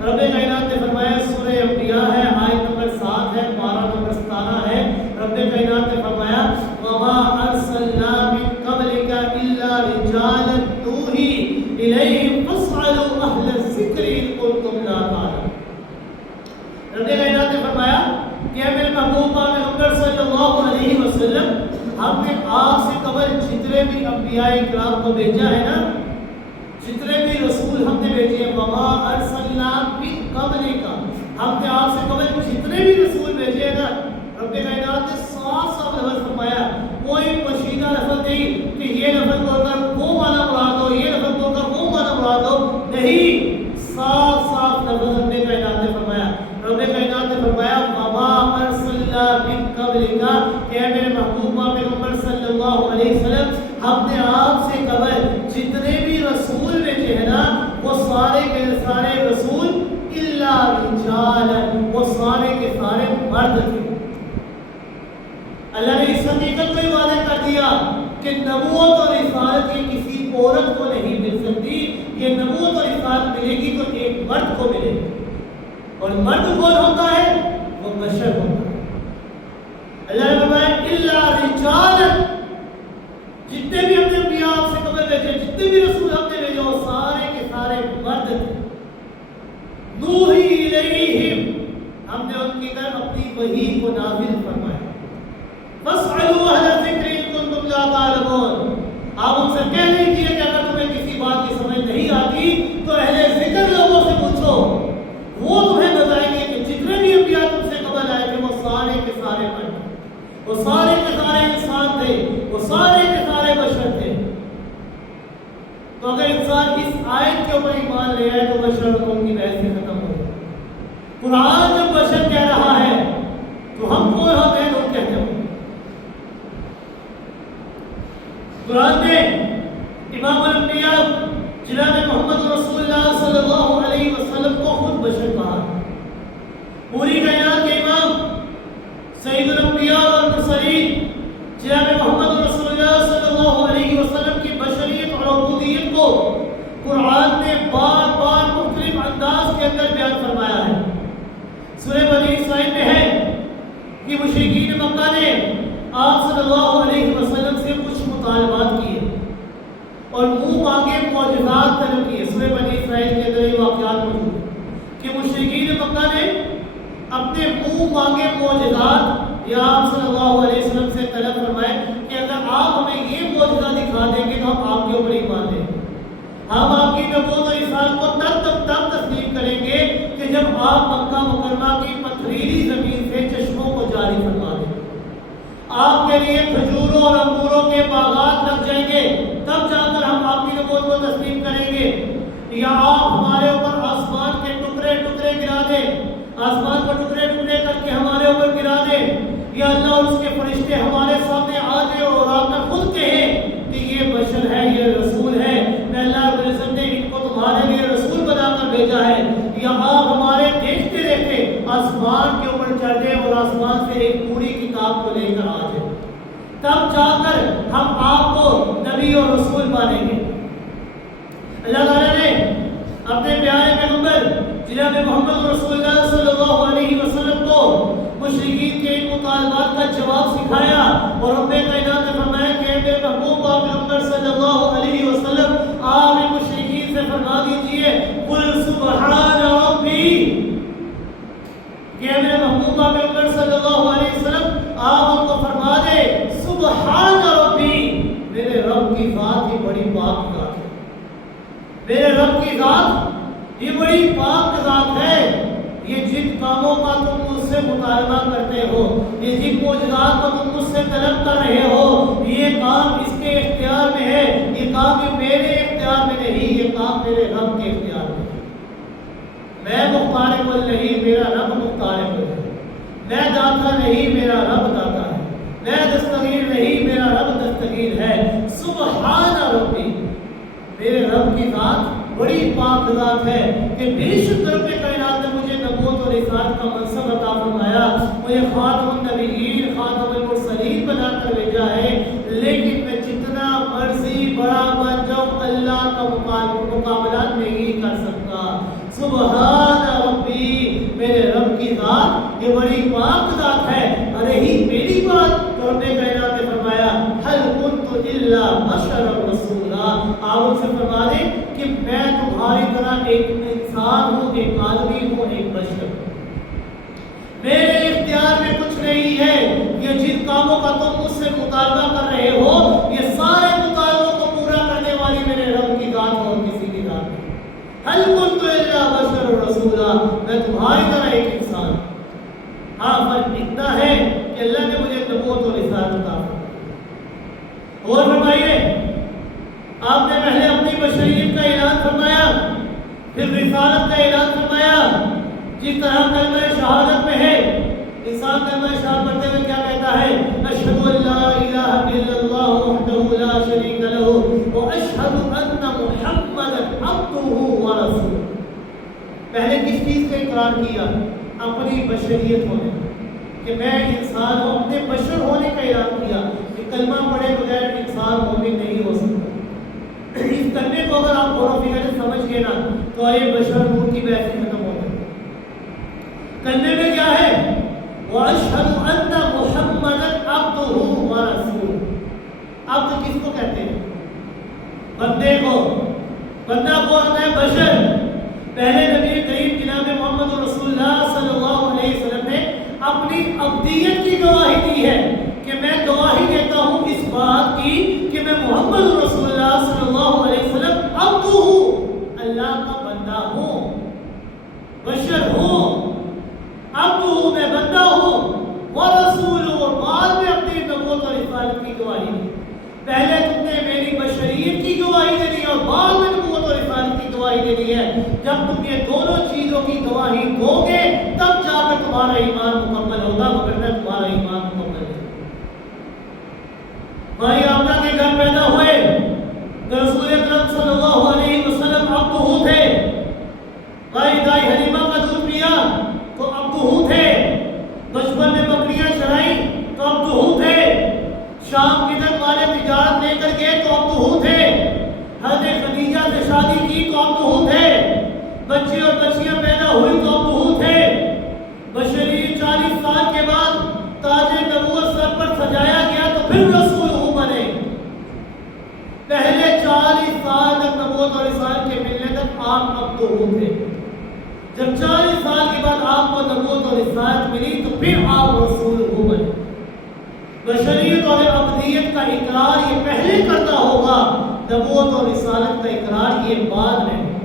رب کائنات نے فرمایا، سورہ انبیاء ہے، آیت نمبر 7 ہے، پارہ نمبر 17 ہے۔ رب کائنات نے فرمایا وَمَا أَرْسَلْنَا مِن قَبْلِكَ إِلَّا رِجَالًا نُوحِي إِلَيْهِمْ فَاسْأَلُوا أَهْلَ الذِّكْرِ إِن كُنتُمْ لَا تَعْلَمُونَ۔ رب کائنات نے فرمایا کہ اے میرے محبوب پیغمبر صلی اللہ علیہ وسلم، ہم نے آپ سے قبل جتنے بھی انبیاء کرام کو بھیجا ہے نا، جتنے بھی رسول ہم نے بھیجے ہیں، وما ارسلنا من قبلک، ہم نے آپ سے قبل جتنے بھی رسول بھیجے ہیں نا، رب کائنات نے صاف صاف لفظ فرمایا، کوئی پوشیدہ لفظ نہیں کہ یہ لفظ بول کر وہ معنی مراد ہو، یہ لفظ بول کر وہ معنی مراد ہو، نہیں، صاف صاف لفظ رب کائنات نے فرمایا۔ رب کائنات نے فرمایا وما ارسلنا من قبلک، کہ اے میرے محبوب پیغمبر صلی اللہ علیہ وسلم، ہم نے آپ سے قبل جتنے بھی رسول بھیجے ہیں نا، وہ سارے کے سارے رسول الا رجالا، وہ سارے کے سارے مرد تھے۔ اللہ نے اس حقیقت کو واضح کر دیا کہ نبوت اور رسالت یہ کسی عورت کو نہیں مل سکتی، یہ نبوت اور رسالت ملے گی تو ایک مرد کو ملے گی، اور مرد کون ہوتا ہے؟ وہ بشر ہوتا ہے۔ اللہ نے فرمایا الا رجالا، جتنے بھی ہم نے انبیاء آپ سے قبل بھیجے، جتنے بھی رسول ہم نے بھیجے، وہ سارے کے سارے مرد تھے۔ نوحی الیہم، ہم نے ان کی طرف اپنی وحی کو نازل فرمایا۔ فاسألوا اہل الذکر ان کنتم لا تعلمون، آپ ان سے کہہ دیجیے کہ اگر تمہیں کسی بات کی سمجھ نہیں آتی تو اہل ذکر لوگوں سے پوچھو، وہ تمہیں بتائیں گے کہ جتنے بھی انبیاء تم سے قبل آئے تھے وہ سارے کے سارے مرد تھے، وہ سارے کے سارے انسان تھے، وہ سارے کے سارے بشر تھے۔ تو اگر انسان اس آیت کے اوپر ایمان لے آئے تو بشر اور ان کی بحث سے ختم ہو جائے۔ قرآن جب بشر کہہ رہا ہے تو ہم کون ہوتے ہیں؟ لوگ کہتے ہیں قرآن نے امام الانبیاء جناب محمد رسول اللہ صلی اللہ علیہ وسلم کو خود بشر کہا۔ پوری کائنات کے امام سید الانبیاء والمرسلین جناب محمد رسول اللہ صلی اللہ علیہ وسلم کی بشریت اور عبودیت کو قرآن نے بار بار مختلف انداز کے اندر بیان فرمایا ہے۔ سورہ بنی اسرائیل میں ہے کہ مشرکین مکہ نے آپ صلی اللہ علیہ وسلم سے کچھ مطالبات کیے اور منہ مانگے معجزات طلب کیے۔ سورہ بنی اسرائیل کے اندر یہ واقعات موجود ہیں کہ مشرکین مکہ نے اپنے منہ مانگے معجزات یا آپ صلی اللہ علیہ وسلم سے طلب فرمائے کہ اگر آپ ہمیں یہ معجزہ دکھا دیں گے تو ہم آپ کے اوپر ایمان لیں گے، ہم آپ کی نبوت اور رسالت کو تب تسلیم کریں گے کہ جب آپ مکہ مکرمہ کی پتھریلی زمین سے چشموں کو جاری فرما دیں، آپ کے لیے کھجوروں اور انگوروں کے باغات لگ جائیں گے، تب جا کر ہم آپ کی نبوت کو تسلیم کریں گے، یا آپ ہمارے اوپر آسمان کے ٹکڑے ٹکڑے گرا دیں، آسمان کو ٹکڑے ٹکڑے کر کے ہمارے اوپر گرا دیں، یا اللہ اور اس کے فرشتے ہمارے سامنے آ جائیں اور آپ نے خود کہیں کہ یہ بشر ہے، یہ رسول ہے، میں اللہ رب العزت نے ان کو تمہارے لیے رسول بنا کر بھیجا ہے، یا آپ ہمارے دیکھتے دیکھتے آسمان کے اوپر چڑھ جائیں اور آسمان سے ایک پوری کتاب کو لے کر آ جائیں، تب جا کر ہم آپ کو نبی اور رسول مانیں گے۔ اللہ تعالیٰ نے اپنے پیارے پیغمبر جناب محمد رسول اللہ صلی اللہ علیہ وسلم کو مشرکین کے ان مطالبات کا جواب سکھایا اور رب کائنات نے فرمایا کہ میرے محبوب پیغمبر صلی اللہ علیہ وسلم آپ ان مشرکین سے فرما دیجئے قل سبحان ربی، کہ میرے محبوب پیغمبر صلی اللہ علیہ وسلم آپ ان کو فرما دے سبحان ربی، میرے رب کی ذات ہی بڑی پاک ذات ہے، میرے رب کی ذات یہ بڑی پاک ذات ہے، یہ جن کاموں کا تم مجھ سے مطالبہ کرتے ہو، یہ جن معجزات کو تم مجھ سے طلب کر رہے ہو، یہ کام اس کے اختیار میں ہے، یہ کام یہ میرے اختیار میں نہیں، یہ کام میرے رب کے اختیار میں ہے۔ میں مختار کل نہیں، میرا رب مختار کل ہے، میں داتا نہیں، میرا رب داتا ہے، میں دستگیر نہیں، میرا رب دستگیر ہے۔ سبحان ربی، میرے رب کی ذات بڑی پاک ذات ہے کہ بے شک رب کائنات نے مجھے نبوت اور رسالت کا منصب عطا فرمایا، مجھے خاتم النبیین خاتم المرسلین بنا کر بھیجا ہے، لیکن میں جتنا مرضی بڑا بن جاؤں اللہ کا مقابلہ نہیں کر سکتا۔ سبحان ربی، میرے رب کی ذات یہ بڑی پاک ذات ہے۔ رہی میری بات تو رب کائنات نے فرمایا حل کنت الا بشر رسولا، آپ ان سے فرما دیں کہ میں تمہاری طرح ایک انسان ہوں، ایک آدمی ہوں، ایک بشر ہوں، میرے اختیار میں کچھ نہیں ہے، یہ جن کاموں کا تم مجھ سے مطالبہ کر رہے ہو یہ سارے مطالبوں کو پورا کرنے والی میرے رب کی ذات ہے اور کسی کی ذات نہیں۔ حل کنت الا بشر رسولا، میں تمہاری طرح ایک انسان ہوں، ہاں فرق اتنا ہے کہ اللہ نے مجھے نبوت اور رسالت عطا فرمائی۔ اور فرمائیے آپ نے پہلے اپنی بشریت کا اعلان فرمایا، پھر رسالت کا اعلان فرمایا۔ جس طرح کلمہ شہادت میں ہے، انسان کلمہ شہادت پڑھتے ہوئے کیا کہتا ہے؟ اشہد ان لا الہ الا اللہ وحدہ لا شریک لہ واشہد ان محمدا عبدہ ورسولہ۔ پہلے کس چیز کا اقرار کیا؟ اپنی بشریت ہونے، کہ میں انسان ہوں، اپنے بشر ہونے کا اعلان کیا کہ کلمہ پڑھے بغیر انسان مومن نہیں ہو سکتا۔ اس کلمے کو اگر آپ غور و فکر سے سمجھ گئے نا تو یہ بشر نور کی بحث بندہ کون ہوتا ہے؟ بشر۔ پہلے نبی کریم جناب محمد رسول اللہ صلی اللہ علیہ وسلم نے اپنی عبدیت کی گواہی دی ہے کہ میں گواہی دیتا ہوں اس بات کی کہ میں محمد رسول اللہ صلی اللہ علیہ وسلم عبد ہوں، اللہ کا بندہ ہوں، بشر ہوں، عبد ہوں، میں بندہ ہوں، ورسول ہوں۔ اور بعد میں اپنی نبوت اور رسالت کی گواہی دی۔ پہلے تم نے میری بشریت کی گواہی دینی ہے اور بعد میں نبوت اور رسالت کی گواہی دینی ہے۔ جب تم یہ دونوں چیزوں کی گواہی دو گے تب جا کر تمہارا ایمان مکمل ہوگا، مگر نہ تمہارا ایمان مکمل نہیں۔ بھائی آمنہ کے گھر پیدا ہوئے تو رسول اکرم صلی اللہ علیہ وسلم عبدہ تھے۔ بھائی دائی حلیمہ کا دودھ پیا تو عبدہ تھے۔ بچپن میں بکریاں چرائیں تو عبدہ تھے۔ شام کی طرف والے تجارت لے کر گئے تو عبدہ تھے۔ حضرت خدیجہ سے شادی کی تو عبدہ تھے۔ بچے اور بچیاں پیدا ہوئی تو عبدہ تھے۔ بشری 40 سال کے بعد تاج نبوت سر پر سجایا گیا تو پھر رسول بنے۔ پہلے 40 سال تک نبوت اور رسالت کے ملنے تک آپ عبدہ تھے۔ جب 40 سال کے بعد آپ کو نبوت اور رسالت ملی تو پھر آپ رسول بنے۔ بشریت اور عبدیت کا اقرار یہ پہلے کرنا ہوگا، نبوت اور رسالت کا اقرار یہ بعد میں۔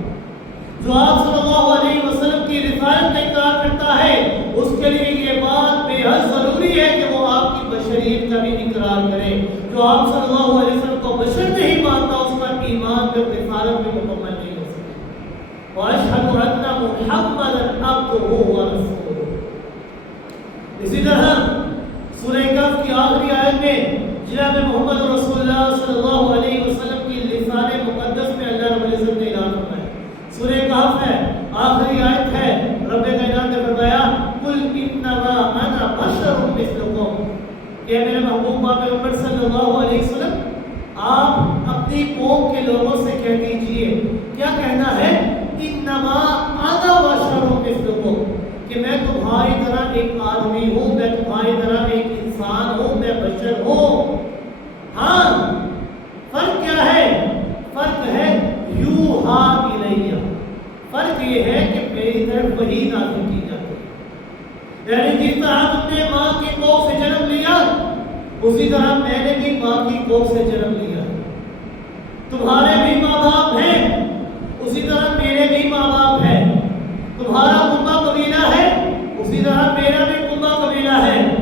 جو آپ صلی اللہ علیہ وسلم کی رسالت کا اقرار کرتا ہے اس کے لیے یہ بات بے حد ضروری ہے کہ وہ آپ کی بشریت کا بھی اقرار کرے۔ جو آپ صلی اللہ علیہ وسلم کو بشر نہیں مانتا اس کا ایمان بھی رسالت میں مکمل نہیں ہو سکتا۔ وَأَشْهَدُ أَنَّ مُحَمَّدًا عَبْدُهُ وَرَسُولُهُ۔ اسی طرح سورہ کہف کی آخری آیت میں جناب محمد رسول اللہ صلی اللہ علیہ وسلم کی لسان مقدس میں اللہ رب العزت نے اعلان فرمایا۔ سورہ کہف ہے، آخری آیت ہے، رب کائنات نے فرمایا قُلْ إِنَّمَا أَنَا بَشَرٌ مِثْلُكُمْ، کہ میرے محبوب پیغمبر صلی اللہ علیہ وسلم آپ اپنی قوم کے لوگوں سے کہہ دیجئے، کیا کہنا ہے؟ إِنَّمَا أَنَا بَشَرٌ مِثْلُكُمْ، کہ میں تمہاری طرح ایک آدمی ہوں، میں تمہاری طرح ایک انسان ہوں، میں بشر ہوں۔ ہاں فرق کیا ہے؟ فرق ہے یوحا الیہ، فرق یہ ہے کہ میری طرف وحی نازل کی جاتی ہے۔ یعنی جس طرح تم نے ماں کی کوکھ سے جنم لیا اسی طرح میں نے بھی ماں کی کوکھ سے جنم لیا۔ تمہارے بھی ماں باپ ہیں اسی طرح میرے بھی ماں باپ ہیں۔ تمہارا کنبہ قبیلہ ہے اسی طرح میرا بھی کنبہ قبیلہ ہے۔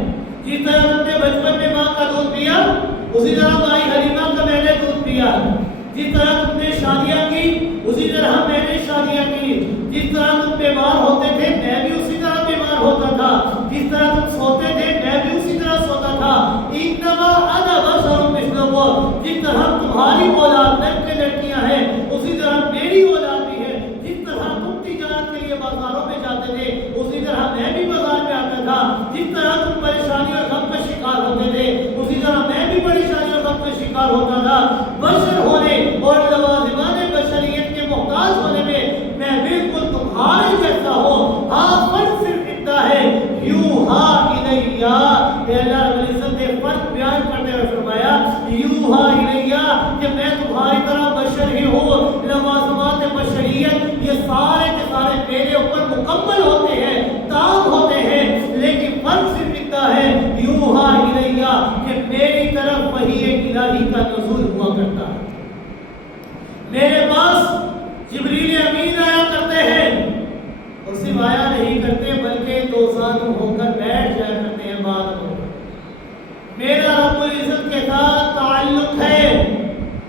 جس طرح تم نے بچپن میں ماں کا دودھ پیا اسی طرح مائی حلیمہ کا میں نے دودھ پیا۔ جس طرح تم نے شادیاں کی اسی طرح میں نے شادیاں کی۔ جس طرح تم بیمار ہوتے تھے میں بھی اسی طرح بیمار ہوتا تھا۔ جس طرح تم سوتے تھے میں بھی اسی طرح سوتا تھا۔ انما انا بشر مثلکم، جس طرح تمہاری اولاد لڑکے لڑکیاں ہیں اسی طرح میری اولاد بھی ہے۔ جس طرح تم تجارت کے لیے بازاروں میں جاتے تھے اسی طرح میں بھی بازار میں آتا تھا۔ جس طرح تم پریشانی اور غم کا شکار ہوتے تھے اسی طرح میں بھی پریشانی اور غم کا شکار ہوتا تھا۔ بشر ہونے اور لوازمات بشریت کے محتاج ہونے میں بالکل تمہارے جیسا ہوں۔ ہاں فرق صرف اتنا ہے یوحا الیہ، اللہ رب العزت نے فرق بیان کرتے ہوئے فرمایا یوحا الیہ کہ میں تمہاری طرح بشر ہی ہوں۔ لوازمات بشریت یہ سارے کے سارے میرے اوپر مکمل ہوتے ہیں، تام ہوتے ہیں، لیکن فرق صرف اتنا ہے یوحا الیہ کہ میری طرف وحی الہی کا نزول ہوا کرتا ہے۔ میرے پاس جبریل امین آیا کرتے ہیں اور صرف آیا نہیں کرتے بلکہ دوزانو ہو کر بیٹھ جایا کرتے ہیں بعد میں۔ میرا رب العزت کے ساتھ تعلق ہے،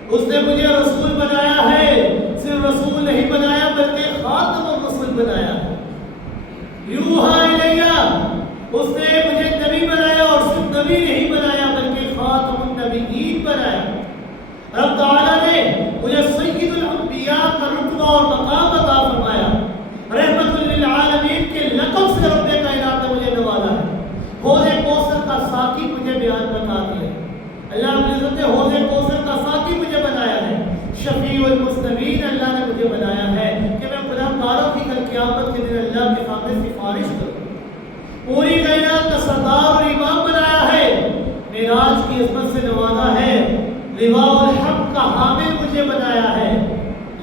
اس نے مجھے رسول بنایا ہے، صرف رسول نہیں بنایا بلکہ خاتم الرسول بنایا ہے۔ یوحا الیہ، اس نے مجھے نبی بنایا اور صرف نبی نہیں بنایا بلکہ خاتم النبیین بنایا۔ رب تعالیٰ نے مجھے سید الانبیاء کا رتبہ اور مقام عطا فرمایا۔ رحمت للعالمین کے لقب سے رب کائنات نے مجھے نوازا ہے۔ حوض کوثر کا ساقی مجھے بیان بتا دیا ہے۔ اللہ رب العزت نے حوض کوثر کا ساقی مجھے بنایا ہے۔ شفیع المذنبین اللہ نے مجھے بنایا ہے کہ میں گنہگاروں کی کل قیامت کے دن اللہ کے سامنے سفارش کروں۔ پوری کائنات کا سردار اور امام بنایا ہے۔ معراج کی عظمت سے نوازا ہے۔ لواء الحق کا حامل مجھے بنایا ہے۔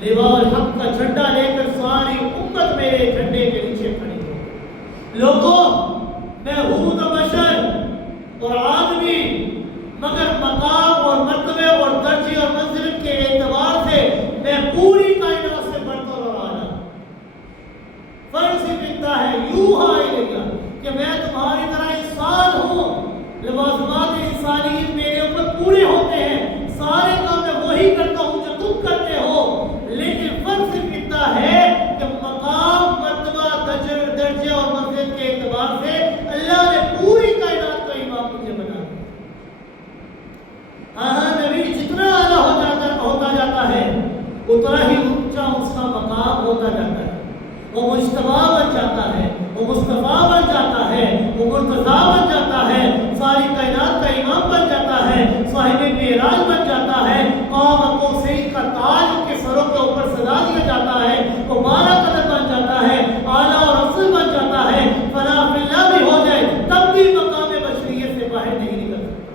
لواء الحق کا جھنڈا لے کر ساری امت میرے جھنڈے کے نیچے کھڑی ہو۔ لوگوں، میں ہوں تو بشر اور آدمی، مگر مقام اور مرتبے اور درجے اور منزلت کے اعتبار سے میں پوری کائنات سے برتر اور اعلیٰ۔ فرض ہی بنتا ہے یوحا الیہ کہ میں تمہاری طرح انسان ہوں، لوازمات انسانیت میرے اوپر پورے ہوتے ہیں، سارے کام میں وہی کرتا ہوں جو تم کرتے ہو، لیکن فرض ہی بنتا ہے کہ مقام، مرتبہ، درجے اور منزلت کے اعتبار سے اللہ نے پوری کائنات کا امام مجھے بنا دیا۔ ہاں نبی جتنا اعلیٰ ہوتا جاتا ہے اتنا ہی اونچا اس کا مقام ہوتا جاتا ہے، وہ مجتبی بن جاتا ہے، وہ مصطفیٰ بن جاتا ہے، وہ مرتضیٰ بن جاتا ہے، ساری کائنات کا امام بن جاتا ہے، صاحب معراج بن جاتا ہے، قوم کو سید کا تاج ان کے سروں کے اوپر سجا دیا جاتا ہے، وہ بالا قدر بن جاتا ہے، اعلیٰ اور افضل بن جاتا ہے، فنا فی اللہ بھی ہو جائے تب بھی مقام بشریت سے باہر نہیں نکل سکتا۔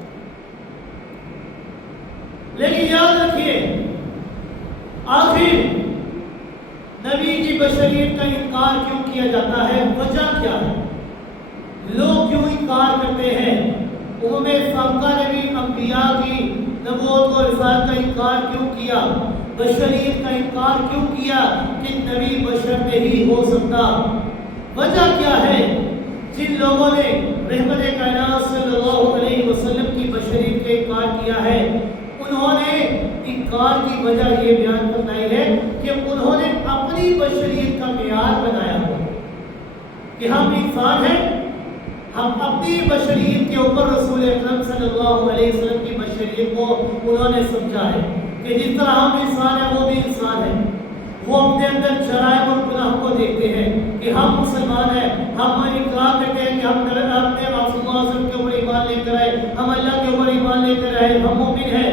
لیکن یاد رکھیے، آخر نبی کی بشریت کا انکار کیوں کیا جاتا ہے؟ وجہ کیا ہے؟ لوگ کیوں انکار کرتے ہیں؟ سابقہ نبی انبیاء کی نبوت اور رسالت کا انکار کیوں کیا؟ بشریت کا انکار کیوں کیا کہ نبی بشر نہیں ہو سکتا؟ وجہ کیا ہے؟ جن لوگوں نے رحمت کائنات صلی اللہ علیہ وسلم کی بشریت کا انکار کیا ہے، انہوں نے انکار کی وجہ یہ بیان بتائی ہے کہ انہوں نے اپنی بشریت کا معیار بنایا ہوا کہ ہم انسان ہیں، ہم اپنی بشریت کے اوپر رسول اکرم صلی اللہ علیہ وسلم کی بشریت کو انہوں نے سمجھا ہے کہ جس طرح ہم انسان ہیں وہ بھی انسان ہیں۔ وہ اپنے اندر جرائم اور گناہ کو دیکھتے ہیں کہ ہم مسلمان ہیں، ہم اقرار کرتے ہیں کہ ہم اپنے رسول اللہ صلی اللہ علیہ وسلم کے اوپر ایمان لے کر آئے، ہم اللہ کے اوپر ایمان لے کر آئے، ہم مومن ہیں۔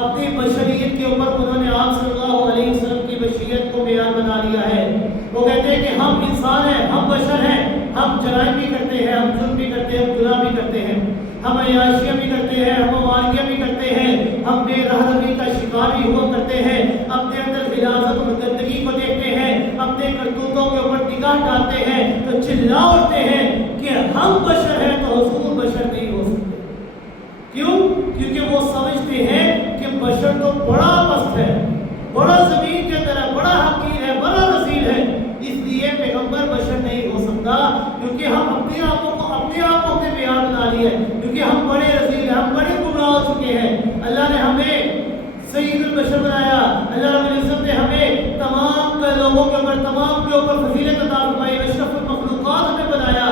اپنی بشریت کے اوپر انہوں نے آپ صلی اللہ علیہ وسلم کی بشریت کو معیار بنا لیا ہے۔ وہ کہتے ہیں کہ ہم انسان ہیں، ہم بشر ہیں، ہم جرائم بھی کرتے ہیں، ہم جرم بھی کرتے ہیں، ہم گناہ بھی کرتے ہیں، ہم عیاشیاں بھی کرتے ہیں، ہم مواریاں بھی کرتے ہیں، ہم بے رحمی کا شکار بھی ہوا کرتے ہیں، اپنے اندر غلاظت اور گندگی کو دیکھتے ہیں، اپنے کرتوتوں کے اوپر نگاہ ڈالتے ہیں تو چلا اٹھتے ہیں کہ ہم بشر ہیں تو حضور بشر نہیں ہو سکتے۔ کیوں؟ کیونکہ وہ سمجھتے ہیں کہ بشر تو بڑا پست ہے، بڑا زمین کے اندر ہے، بڑا حقیر ہے، بڑا رذیل ہے، اس لیے پیغمبر بشر نہیں ہو سکتا، کیونکہ ہم اپنے آپ کو اپنے معیار بنا لیے، کیونکہ ہم بڑے رذیل ہیں، ہم بڑے گمراہ ہو چکے ہیں۔ اللہ نے ہمیں سید البشر بنایا، اللہ رب العزت نے ہمیں تمام لوگوں کے اوپر، تمام کے اوپر فضیلت عطا فرمائی، اشرف المخلوقات ہمیں بنایا،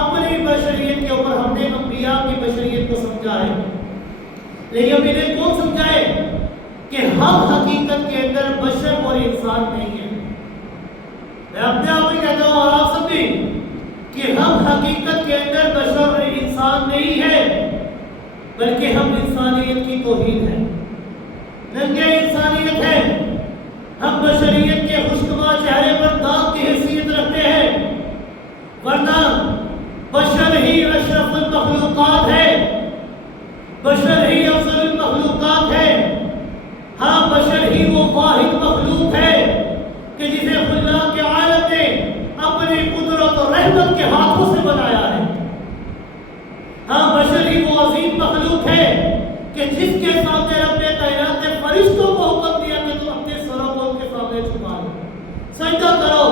اپنی بشریت کے اوپر ہم نے انبیاء کی بشریت کو سمجھا ہے، لیکن اب انہیں کون سمجھائے کہ ہم حقیقت کے اندر بشر اور انسان نہیں ہیں۔ میں اپنے آپ کو کہتا ہوں اور آپ سب بھی کہ ہم حقیقت کے اندر بشر اور انسان نہیں ہیں، بلکہ ہم انسانیت کی توہین ہے، ننگے انسانیت ہے، ہم بشریت کے خوشنما چہرے پر داغ کی حیثیت رکھتے ہیں، ورنہ بشر ہی اشرف المخلوقات ہے، بشر ہی افضل المخلوقات ہے، ہاں بشر ہی وہ واحد مخلوق ہے کہ جسے اللہ کے عالم نے اپنی قدرت اور رحمت کے ہاتھوں سے بنایا ہے، ہاں بشر ہی وہ عظیم مخلوق ہے کہ جس کے سامنے رب کائنات نے فرشتوں کو حکم دیا کہ تم اپنے سروں کو ان کے سامنے جھکا لو، سجدہ کرو۔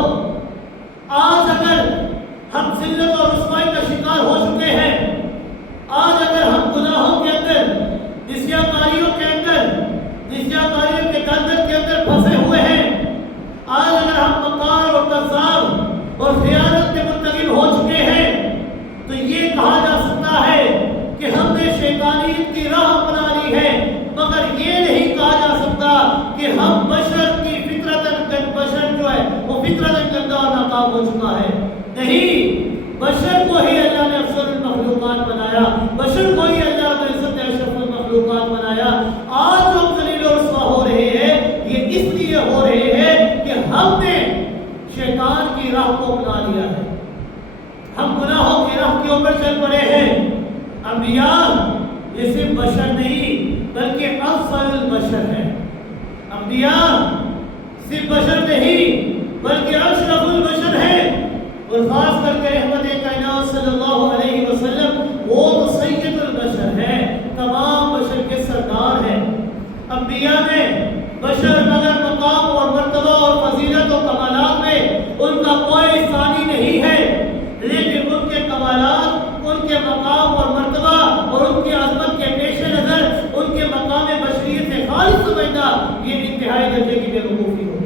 آج اگر ہم ذلت اور رسوائی کا شکار ہو چکے ہیں، آج اگر ہم گناہوں کے اندر، نسیانکاریوں کے اندر، نسیانکاریوں کے گردن کے اندر پھنسے ہوئے ہیں، آج اگر ہم مکار اور کذاب اور خیانت میں مرتکب ہو چکے ہیں، تو یہ کہا جا سکتا ہے کہ ہم نے شیطانیت کی راہ اپنا لی ہے، مگر یہ نہیں کہا جا سکتا کہ ہم بشر کی بشر جو ہے وہ فطرتاً گندا اور ناکام ہو چکا ہے۔ نہیں، بشر کو ہی اللہ نے افضل المخلوقات بنایا، بشر کو ہی اللہ رب العزت نے اشرف المخلوقات بنایا۔ آج جو ہم ذلیل و رسوا ہو رہے ہیں یہ اس لیے ہو رہے ہیں کہ ہم نے شیطان کی راہ کو اپنا لیا ہے، ہم گناہوں کی راہ کے اوپر چل پڑے ہیں۔ انبیاء یہ صرف بشر نہیں بلکہ افضل البشر ہے، انبیاء صرف بشر نہیں بلکہ اشرف البشر ہے، اور خاص کر کے رحمت کائنات صلی اللہ علیہ وسلم وہ تو سید البشر ہے، تمام بشر کے سردار ہیں۔ انبیاء میں بشر مگر مقام اور مرتبہ اور فضیلت و کمالات میں ان کا کوئی ثانی نہیں ہے، لیکن ان کے کمالات، ان کے مقام اور مرتبہ اور ان کی عظمت کے پیش نظر ان کے مقام بشریت سے خالص سمجھنا یہ انتہائی درجے کی بے وقوفی ہو۔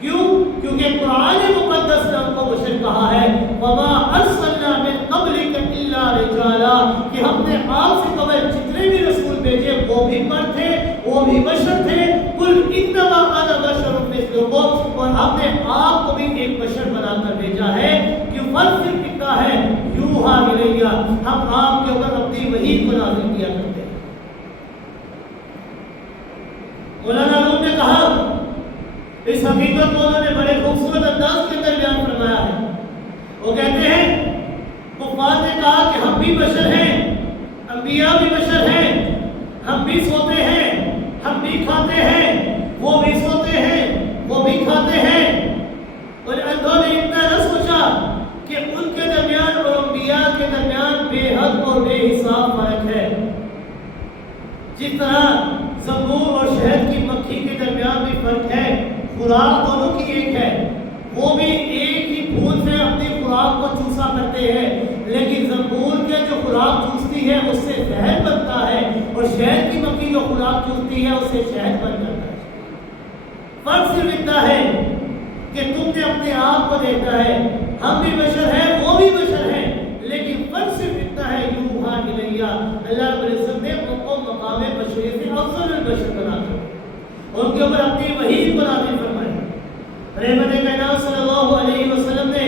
کیوں؟ کیونکہ قرآن مقدس نے ان کو بشر کہا ہے، وَمَا أَرْسَلْنَا مِن قَبْلِكَ إِلَّا رِجَالًا، کہ ہم نے آپ سے قبل جتنے بھی رسول بھیجے وہ بھی مرد تھے، وہ بھی بشر تھے۔ قُلْ إِنَّمَا أَنَا بَشَرٌ مِثْلُكُمْ، اور ہم نے آپ کو بھی ایک بشر بنا کر بھیجا ہے کہ فرق صرف اتنا ہے، یوحیٰ الیہ، ہم آپ کے اوپر اپنی وحی کو نازل کیا کرتے ہیں۔ مولانا روم نے کہا اس حقیقت کو انہوں نے بڑے خوبصورت انداز کے اندر بیان فرمایا ہے۔ وہ کہتے ہیں کفار نے کہا کہ ہم بھی بشر ہیں، انبیاء بھی بشر ہیں، ہم بھی سوتے ہیں، ہم بھی کھاتے ہیں، وہ بھی سوتے ہیں، وہ بھی کھاتے ہیں۔ اور اندھوں نے اتنا نہ سوچا کہ ان کے درمیان اور انبیاء کے درمیان بے حد اور بے حساب فرق ہے۔ جس طرح زنبور اور شہد کی مکھی کے درمیان بھی فرق ہے، خوراک دونوں کی ایک ہے، وہ بھی ایک ہی پھول سے اپنی خوراک کو چوسا کرتے ہیں، لیکن زنبور کے جو خوراک چوستی ہے اس سے زہر بنتا ہے، اور شہد کی مکھی جو خوراک چوستی ہے اس سے شہد بن جاتا ہے۔ فرق صرف اتنا ہے کہ تم نے اپنے آپ کو دیکھا ہے، ہم بھی بشر ہیں، وہ بھی بشر ہیں، لیکن فرق صرف اتنا ہے، یوحیٰ الیہ، اللہ رب العزت نے ان کو مقام بشریت سے افضل البشر بنا کر ان کے اوپر اپنی وحی کو نازل فرمایا۔ رحمت کائنات صلی اللہ علیہ وسلم نے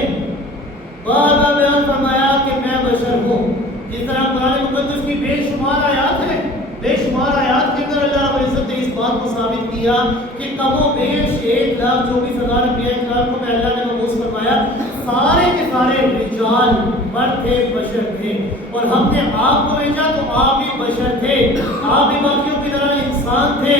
بار بار بیان فرمایا کہ میں بشر ہوں۔ جس طرح قرآن مقدس کی بے شمار آیات ہیں، بے شمار آیات کے اندر اللہ رب العزت نے اس بات کو ثابت کیا کہ کم و بیش 1,24,000 انبیاء کرام کو اللہ نے مبعوث فرمایا، سارے کے سارے رجال، مرد تھے، بشر تھے، اور ہم نے آپ کو بھیجا تو آپ بھی بشر تھے، آپ بھی باقیوں کی طرح انسان تھے۔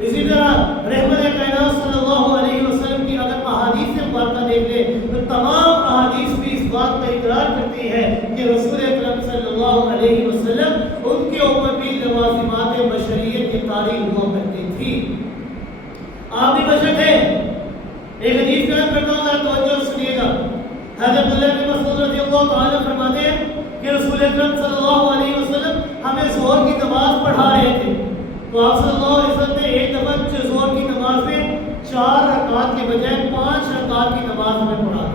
اسی طرح رحمت کائنات صلی اللہ علیہ وسلم کی اگر احادیث مبارکہ دیکھ لیں تو تمام احادیث بھی اس بات کا اقرار کرتی ہے کہ رسول اکرم صلی اللہ علیہ وسلم ان کے اوپر بھی لوازمات بشریت کی تعریف ہوا کرتی تھی۔ آپ بھی بشر تھے۔ ایک حدیث بیان کرتا ہوں، ذرا توجہ سنیے گا۔ حضرت عبداللہ بن مسعود رضی اللہ تعالیٰ فرماتے ہیں کہ رسول اکرم صلی اللہ علیہ وسلم ہمیں ظہر کی نماز پڑھا رہے تھے، تو آپ صلی اللہ علیہ وسلم نے ایک دفعہ ظہر کی نماز میں 4 رکعات کے بجائے 5 رکعات کی نماز ہمیں پڑھا۔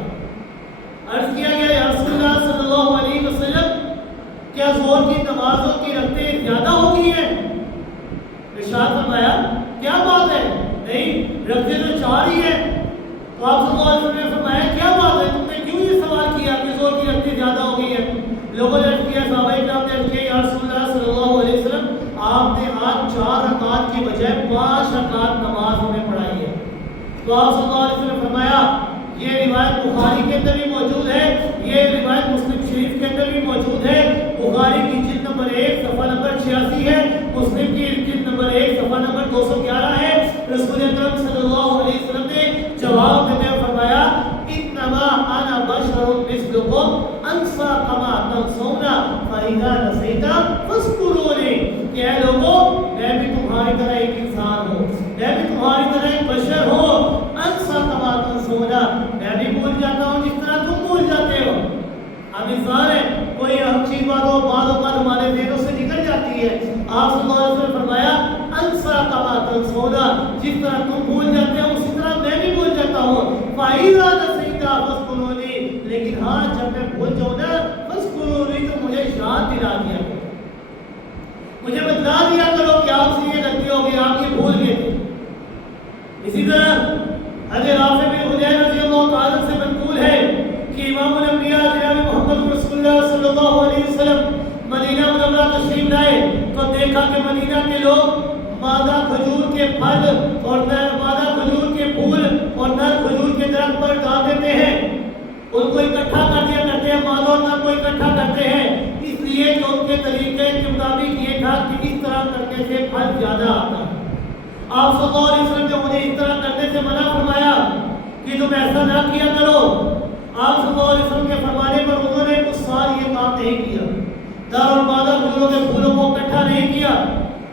عرض کیا گیا یا رسول اللہ صلی اللہ علیہ وسلم کیا ظہر کی نمازوں کی رکعتیں زیادہ ہو گئی ہیں؟ ارشاد فرمایا کیا بات ہے، نہیں رکعتیں تو 4 ہی ہیں۔ تو آپ صلی اللہ علیہ وسلم نے فرمایا کیا بات ہے، تم نے کیوں یہ سوال کیا کہ ظہر کی رکعتیں زیادہ ہو گئی ہیں؟ لوگوں نے عرض کیا، صحابہ کرام نے عرض کیا یا رسول اللہ صلی اللہ علیہ وسلم آپ نے آج 4 رکعات کی بجائے 5 رکعات نماز ہمیں پڑھائی ہے۔ تو آپ صلی اللہ علیہ وسلم نے فرمایا یہ روایت بخاری کے اندر بھی موجود ہے، یہ روایت مسلم شریف کے اندر بھی موجود ہے۔ بخاری کی جلد نمبر 1 صفحہ نمبر 86 ہے، مسلم کی جلد نمبر 1 صفحہ نمبر 211 ہے۔ رسول اکرم صلی اللہ علیہ وسلم نے جواب دیتے ہوئے فرمایا انما انا بشر مثلکم انسى كما تنسون فاذا نسيت فاذكروني، کہ اے لوگوں میں بھی تمہاری طرح ایک انسان ہوں، میں بھی تمہاری طرح ایک بشر ہوں، انسى كما تنسون، میں بھی بھول جاتا ہوں جس طرح تم بھول جاتے ہو۔ اب انسان ہے، کوئی اچھی باتوں بعض اوقات ہمارے ذہنوں سے نکل جاتی ہے، آپ صلی اللہ علیہ وسلم نے فرمایا انسى كما تنسون، جس طرح تم بھول جاتے ہو اسی طرح میں بھی بھول جاتا ہوں۔ فاذا نسيت فاذكروني، لیکن ہاں جب میں بھول جاؤں نا فاذكروني تو مجھے یاد دلا دیا کرو، مجھے بتلا دیا کرو کہ آپ سے یہ غلطی ہو گئی، آپ یہ بھول گئے تھے۔ اسی طرح حضرت رافع بن خدیج رضی اللہ تعالیٰ سے منقول ہے کہ امام الانبیاء جناب محمد رسول اللہ صلی اللہ علیہ وسلم مدینہ منورہ تشریف لائے تو دیکھا کہ مدینہ کے لوگ مادہ کھجور کے پھل اور مادہ کھجور کے پھول اور نر کھجور کے درخت پر ڈال دیتے ہیں، ان کو اکٹھا کر دیا کرتے ہیں، مال اور نر کو اکٹھا کرتے ہیں، اس لیے کہ ان کے طریقے کے مطابق یہ تھا کہ اس طرح کرنے سے پھل زیادہ آتا ہے۔ آپ صلی اللہ علیہ وسلم نے انہیں اس طرح کرنے سے منع فرمایا کہ تم ایسا نہ کیا کرو. آپ صلی اللہ علیہ وسلم کے فرمانے پر انہوں نے اس سال یہ کام نہیں کیا. دارالبادہ گلوں کے پھولوں کو اکٹھا نہیں کیا,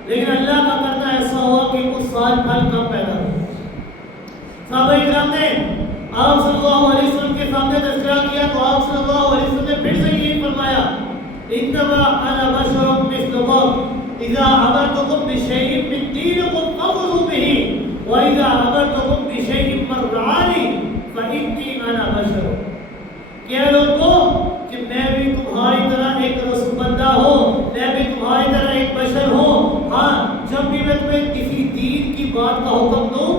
لیکن اللہ کا کرنا ایسا ہوا کہ اس سال پھل کم پیدا ہوا. صحابہ اکرام نے آپ صلی اللہ علیہ وسلم کے سامنے تذکرہ کیا تو آپ صلی اللہ علیہ وسلم نے پھر سے یہی فرمایا, انما انا بشر مثلکم اذا امرتکم بشیء من دینکم فخذوا به واذا امرتکم بشیء من رعانی فانی انا بشر. کہہ لوگوں کہ میں بھی تمہاری طرح ایک رسول بندہ ہوں, میں بھی تمہاری طرح ایک بشر ہوں. ہاں, جب بھی میں تمہیں کسی دین کی بات کا حکم دوں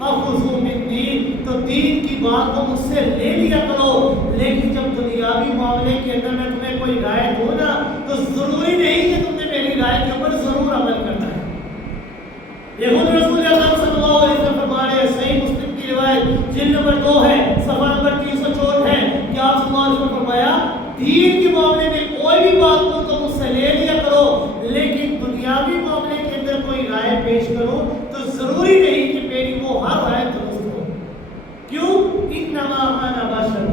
فخذوا من دین, تو دین کی بات کو مجھ سے لے لیا کرو, لیکن جب دنیاوی معاملے کے اندر میں تمہیں کوئی رائے دوں نا تو ضروری نہیں کہ تم نے میری رائے کے اوپر ضرور عمل کرنا ہے. یہ خود رسول اکرم صلی اللہ علیہ وسلم فرما رہے ہیں, صحیح مسلم کی روایت جلد نمبر 2 ہے, صفحہ نمبر 364 ہے کہ آپ صلی اللہ علیہ وسلم فرمایا دین کے معاملے میں کوئی بھی بات ہو تو مجھ سے لے لیا کرو, لیکن دنیاوی معاملے کے اندر کوئی رائے پیش کرو تو ضروری نہیں کہ میری وہ ہر رائے درست ہو. کیوں؟ انما انا بشر,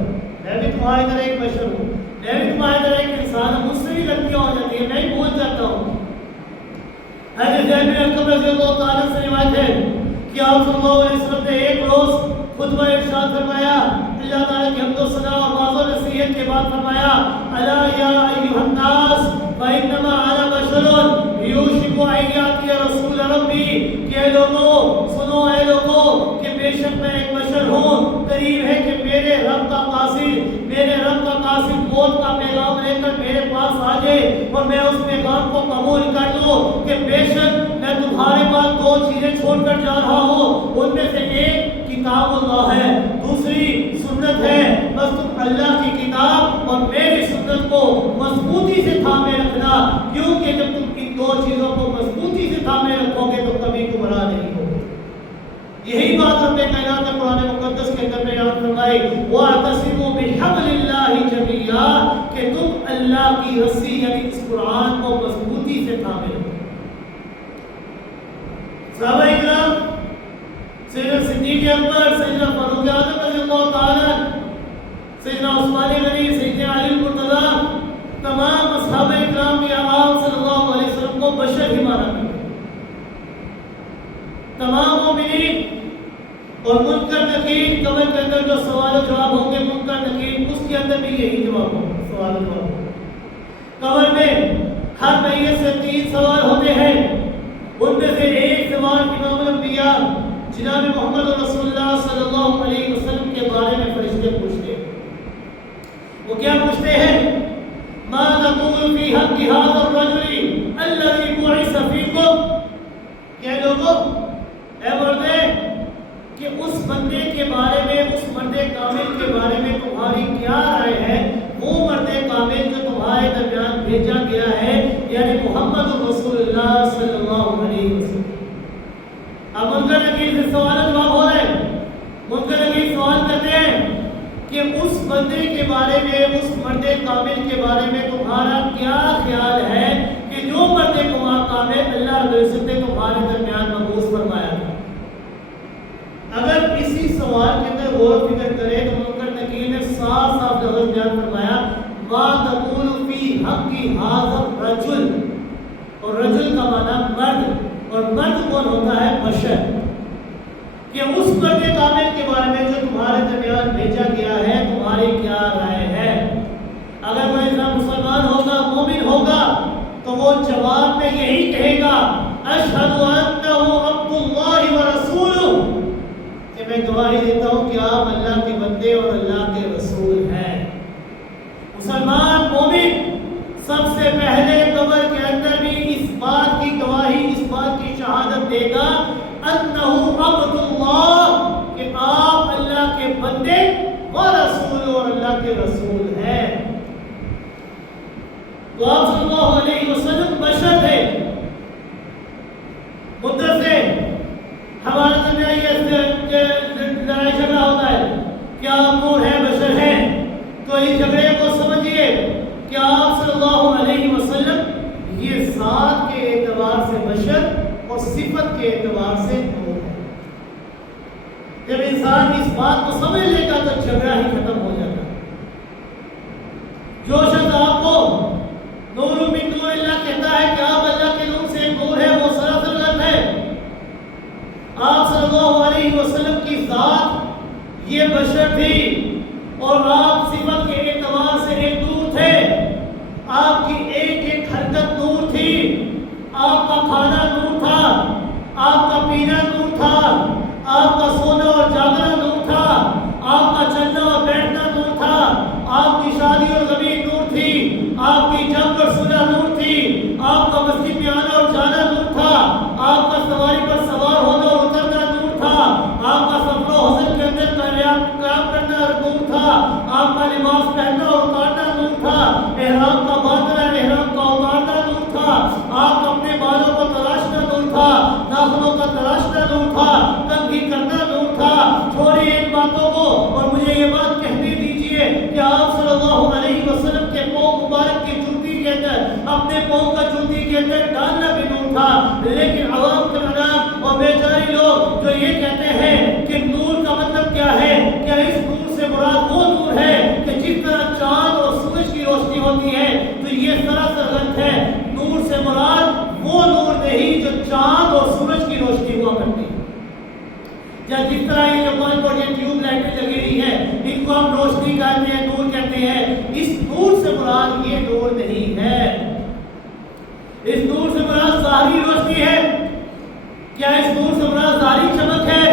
میں بھی تمہاری طرح ایک بشر ہوں, میں بھی تمہاری طرح ایک انسان ہوں, مجھ سے بھی غلطیاں ہو جاتی ہیں, میں بھی بھول جاتا ہوں. حضرت زید بن ارقم رضی اللہ تعالیٰ سے روایت ہے کہ آپ صلی اللہ علیہ وسلم نے ایک روز خطبہ ارشاد فرمایا, اللہ تعالیٰ کی حمد و ثنا اور واضح و نصیحت کے بعد فرمایا, الا یا ایھا الناس فانما انا بشر یوشک ان یاتی رسول ربی, کہ لوگوں سنو, اے لوگوں کہ بے شک میں ایک بشر ہوں, قریب ہے کہ میرے رب کا قاصد موت کا پیغام لے کر میرے پاس آ جائے اور میں اس پیغام کو قبول کر لوں کہ بے شک میں تمہارے پاس 2 چیزیں چھوڑ کر جا رہا ہوں, ان میں سے ایک کتاب اللہ ہے, دوسری سنت ہے. بس تم اللہ کی کتاب اور میری سنت کو مضبوطی سے تھامے رکھنا, کیونکہ جب تم ان 2 چیزوں کو مضبوطی سے تھامے رکھو گے تو کبھی گمراہ نہیں ہوگے. یہی بات رب کائنات نے قرآن مقدس کے اندر بیان فرمائی, وَاعْتَصِمُوا بِحَبْلِ اللَّهِ جَمِيعًا, کہ تم اللہ کی رسی یعنی اس قرآن کو مضبوطی سے تھامے رکھو. صحابہ اکرام, سیدنا صدیق اکبر, سیدنا فاروق اعظم رضی اللہ تعالیٰ, سیدنا عثمان غنی, سیدنا علی المرتضیٰ, تمام اصحاب اکرام بھی آپ صلی اللہ علیہ وسلم کو بشر ہی مانا کرتے. تمام مومنین اور منکر نکیر قبر کے اندر جو سوال و جواب ہوں گے, منکر نکیر اس کے اندر بھی یہی جواب ہوگا, سوال و جواب ہوگا. قبر میں ہر میت سے 3 سوال ہوتے ہیں, ان میں سے ایک سوال امام الانبیاء جناب محمد رسول اللہ صلی اللہ علیہ وسلم کے بارے میں فرشتے پوچھتے ہیں. وہ کیا پوچھتے ہیں؟ ما تقول فی حق هذا الرجل الذي بعث فيكم, کہ لوگوں اے مردے کہ اس بندے کے بارے میں, اس مرد کامل کے بارے میں تمہاری کیا رائے ہے, وہ مرد کامل جو تمہارے درمیان بھیجا گیا ہے یعنی محمد رسول اللہ صلی اللہ علیہ وسلم. اب منکر نکیر سے سوال جواب ہو رہے ہیں. منکر نکیر سوال کرتے ہیں کہ اس بندے کے بارے میں, اس مرد کامل کے بارے میں تمہارا کیا خیال ہے کہ جو مرد کامل اللہ رب العزت نے تمہارے درمیان مبعوث فرمایا تھا. اگر اسی سوال کے اندر غور و فکر کرے تو منکر نکیر نے صاف لفظ بیان فرمایا, ما تقول فی حق هذا الرجل, اور رجل کا معنی مرد, اور مرد کون ہوتا ہے؟ بشر. کہ اس مرد کامل کے بارے میں جو تمہارے درمیان بھیجا گیا ہے تمہاری کیا رائے ہے. اگر کوئی انسان مسلمان ہوگا, مومن ہوگا, تو وہ جواب میں یہی کہے گا, اشہد انہ عبد اللہ ورسولہ, کہ میں گواہی دیتا ہوں کہ آپ اللہ کے بندے اور اللہ کے رسول ہیں. مسلمان مومن سب سے پہلے قبر کے اندر بھی اس بات کی گواہی, اس بات کی شہادت دے گا انہ عبد اللہ, کہ آپ اللہ کے بندے و رسول اور اللہ کے رسول ہیں. تو آپ صلی اللہ علیہ وسلم بشر تھے. مدت سے ہمارے درمیان یہ لڑائی جھگڑا ہوتا ہے, کیا آپ ہے بشر ہیں؟ تو اس جھگڑے کو سمجھیے کہ آپ صلی اللہ علیہ وسلم یہ ذات کے اعتبار سے بشر اور صفت کے اعتبار سے آپ کا مسجد میں آنا اور جانا نور تھا، آپ کا سواری پر سوار ہونا اور اترنا نور تھا، آپ کا سفر و حسن کے اندر قیام کرنا نور تھا، آپ کا لباس پہننا اور اتارنا نور تھا، احرام کا باندھنا احرام کا اتارنا نور تھا، آپ اپنے بالوں کو تراشنا نور تھا، ناخنوں کا تراشنا نور تھا، کنگھی کرنا نور تھا۔ چھوڑیے ان باتوں کو اور مجھے یہ بات کہنے دیجئے کہ آپ صلی اللہ علیہ وسلم کے پاؤں مبارک کی جوتی کے اندر اپنے پاؤں کا جوتی کے اندر ڈالنا بھی نور تھا، لیکن عوام کے انام اور بیچاری لوگ جو یہ کہتے ہیں کہ نور کا مطلب کیا ہے، کیا اس نور سے مراد وہ نور ہے کہ جس طرح چاند اور سورج کی روشنی ہوتی ہے، تو یہ سراسر غلط ہے۔ نور سے مراد وہ نور نہیں جو چاند اور سورج کی روشنی ہوا کرتی ہے، یا جس طرح یہ جو بلب اور یہ ٹیوب لائٹیں لگی ہوئی ہیں ان کو ہم روشنی کہتے ہیں، نور کہتے ہیں۔ اس نور سے مراد یہ نور نہیں ہے۔ اس نور سے مراد ظاہری روشنی ہے۔ کیا اس نور سے مراد ظاہری چمک ہے؟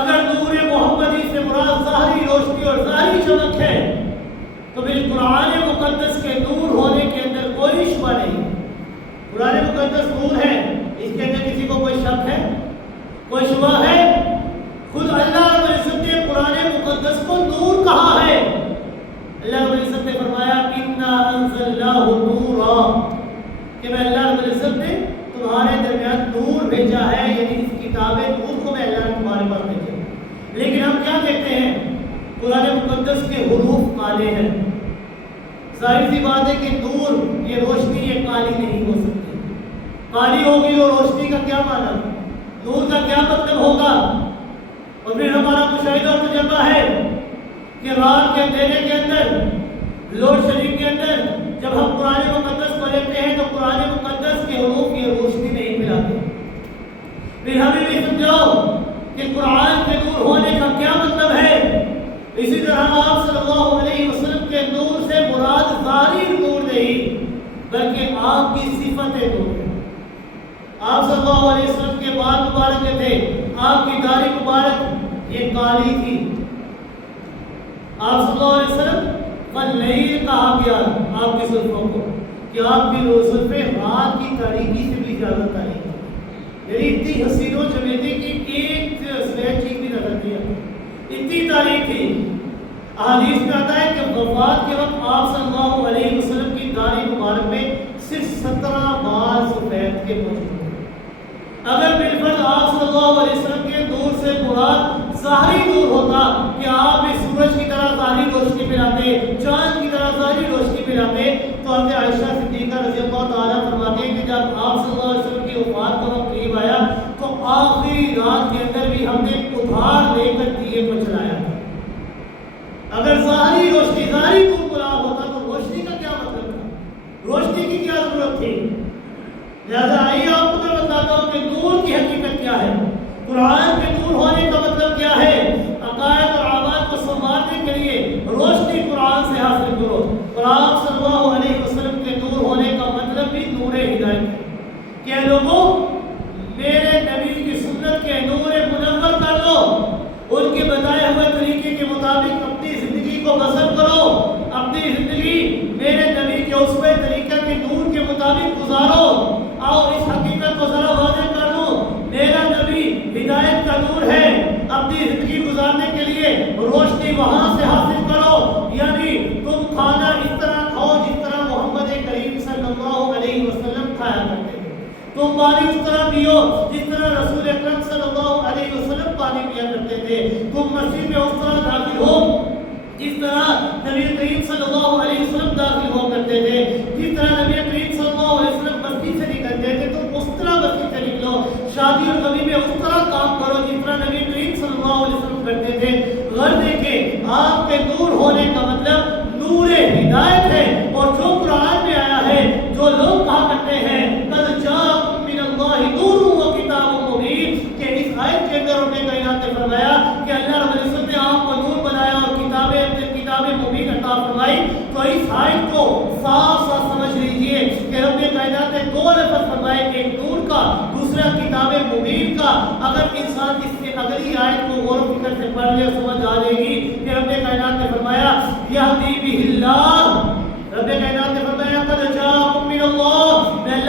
اگر نور محمدی سے مراد ظاہری روشنی اور ظاہری چمک ہے تو پھر قرآن مقدس کے نور ہونے کے اندر کوئی شبہ نہیں۔ قرآن مقدس نور ہے، اس کے اندر کسی کو کوئی شک ہے، کوئی شبہ ہے؟ خود اللہ رب العزت نے قرآن مقدس کو نور کہا ہے۔ اللہ رب العزت نے فرمایا اِنَّا أَنزَلْنَاهُ نُورًا، کہ میں اللہ رب العزت نے تمہارے درمیان نور بھیجا ہے، یعنی اس کتاب نور کو میں اللہ نے تمہارے پاس بھیجا۔ لیکن ہم کیا دیکھتے ہیں؟ قرآن مقدس کے حروف کالے ہیں۔ ظاہر سی بات ہے کہ نور یہ روشنی یہ کالی نہیں ہو سکتی۔ کالی ہوگی اور روشنی کا کیا معنی؟ نور کا کیا مطلب ہوگا؟ اور پھر ہمارا مشاہدہ اور تجربہ ہے کہ رات کے اندھیرے کے اندر، لوڈ شیڈنگ کے اندر جب ہم قرآن مقدس کو لیتے ہیں تو قرآن مقدس کے حروف کی روشنی نہیں ملاتے۔ پھر ہمیں بھی سمجھاؤ کہ قرآن کے نور ہونے کا کیا مطلب ہے۔ اسی طرح آپ صلی اللہ علیہ وسلم کے نور سے مراد ظاہری نور نہیں بلکہ آپ کی صفت نور ہے۔ آپ صلی اللہ علیہ وسلم کے بال مبارک تھے، آپ کی داڑھی مبارک یہ کالی تھی۔ آپ صلی اللہ علیہ وسلم واللیل کہا گیا آپ کی زلفوں کو کہ آپ کی زلفیں رات کی تاریکی سے بھی زیادہ تاریک ہیں، یعنی اتنی حسین و جمیلی کی ایک سلیٹ چیز بھی نظر نہیں آتی، اتنی تاریک تھی۔ احادیث میں آتا ہے کہ وفات کے وقت آپ صلی اللہ علیہ وسلم کی داڑھی مبارک میں صرف 17 بال سفید کے موجود ہیں۔ اگر بالفرض آپ صلی اللہ علیہ وسلم کے نور سے مراد ظاہری نور ہوتا کہ آپ اس سورج کی طرح ظاہری روشنی پھیلاتے، چاند کی طرح ظاہری روشنی پھیلاتے، تو حضرت عائشہ صدیقہ رضی اللہ تعالیٰ فرماتے ہیں کہ جب آپ صلی اللہ علیہ وسلم کی وفات کا وقت قریب آیا تو آخری رات کے اندر بھی ہم نے ادھار لے کر دیے کو جلایا تھا۔ اگر ظاہری روشنی ظاہری نور مراد ہوتا تو روشنی کا کیا مطلب تھا؟ روشنی کی کیا ضرورت تھی؟ لہذا آئیے آپ کو میں بتاتا ہوں کہ نور کی حقیقت کیا ہے، قرآن کے نور ہونے کا مطلب کیا ہے۔ عقائد اور اعمال کو سنبھالنے کے لیے روشنی قرآن سے حاصل کرو۔ اور آپ صلی اللہ علیہ وسلم کے نور ہونے کا مطلب بھی نور ہدایت ہے کہ اے لوگوں میرے نبی کی سنت کے نور منور کر لو، ان کے بتائے ہوئے طریقے کے مطابق اپنی زندگی کو بسر کرو، اپنی زندگی میرے نبی کے اسوہ طریقہ کے نور کے مطابق گزارو۔ اور اس حقیقت کو ذرا واضح کر دوں، میرا نبی ہدایت کا نور ہے۔ اپنی زندگی گزارنے کے لیے روشنی وہاں سے حاصل کرو، یعنی تم کھانا اس طرح کھاؤ جس طرح محمد کریم صلی اللہ علیہ وسلم کھایا کرتے تھے، تم پانی اس طرح پیو جس طرح رسول اکرم صلی اللہ علیہ وسلم پانی پیا کرتے تھے، تم مسجد میں اس طرح داخل ہو جس طرح نبی کریم صلی اللہ علیہ وسلم داخل ہوا کرتے تھے، جس طرح نبی کریم صلی اللہ علیہ وسلم مسجد سے نکلتے تھے تو اس طرح مسجد سے نکلو، شادی اور کبھی میں اس طرح کام کرو جس طرح نبی کریم صلی اللہ علیہ وسلم کرتے تھے۔ غرض ہے کہ آپ کے نور ہونے کا مطلب نور ہدایت ہے، اور جو قرآن میں آیا ہے، جو لوگ کہا کرتے ہیں قد جاءکم من اللہ نور و کتاب مبین، کہ اس آیت کے اندر رب کائنات نے فرمایا کہ اللہ رب العزت نے آپ کو نور بنایا اور کتاب مبین عطا فرمائی، تو اس آیت کو صاف صاف سمجھ لیجئے کہ رب کائنات نے دو لفظ فرمائے، ایک نور کا، دوسرا کتاب مبین کا۔ اگر انسان اس سے اگلی آیت کو غور و فکر سے پڑھ لے سمجھ آ جائے گی کہ رب کائنات نے فرمایا یہدی بہ اللہ، رب کائنات نے فرمایا قد جاءکم من اللہ، میں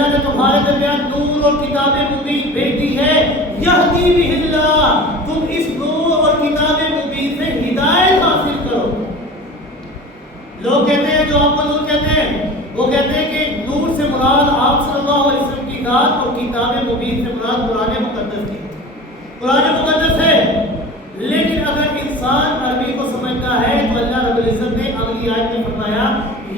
نور اور کتاب مبین بھیجی ہے، یہدی بہ اللہ، تم اس نور اور کتاب مبین سے ہدایت حاصل کرو۔ لوگ کہتے ہیں، جو آپ کو نور کہتے ہیں، وہ کہتے ہیں کہ نور سے مراد آپ صلی اللہ علیہ وسلم کی ذات اور کتاب مبین سے مراد قرآن مقدس کی، قرآن مقدس ہے۔ لیکن اگر انسان عربی کو سمجھتا ہے تو اللہ رب العزت نے اگلی آیت میں فرمایا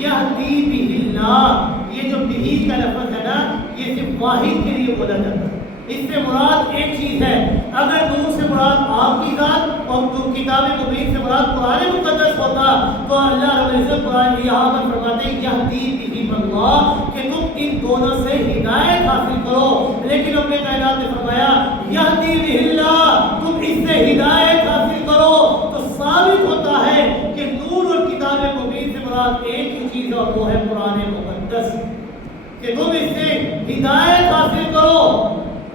یہدی بہ اللہ، یہ جو بہ کا لفظ ہے نا، یہ صرف واحد کے لیے بولا جاتا ہے، اس سے مراد ایک چیز ہے۔ اگر نور سے مراد آپ کی ذات اور کتاب مبین سے مراد قرآن مقدس ہوتا تو اللہ رب العزت قرآن یہاں پر فرماتے ہیں یہدی بہ اللہ، کہ تم ان دونوں سے ہدایت حاصل کرو۔ لیکن اپنے کائنات نے فرمایا یہدی بہ اللہ، تم اس سے ہدایت حاصل کرو، تو ثابت ہوتا ہے کہ نور اور کتاب مبین سے مراد ایک ہی چیز اور وہ ہے قرآن مقدس، کہ تم اس سے ہدایت حاصل کرو،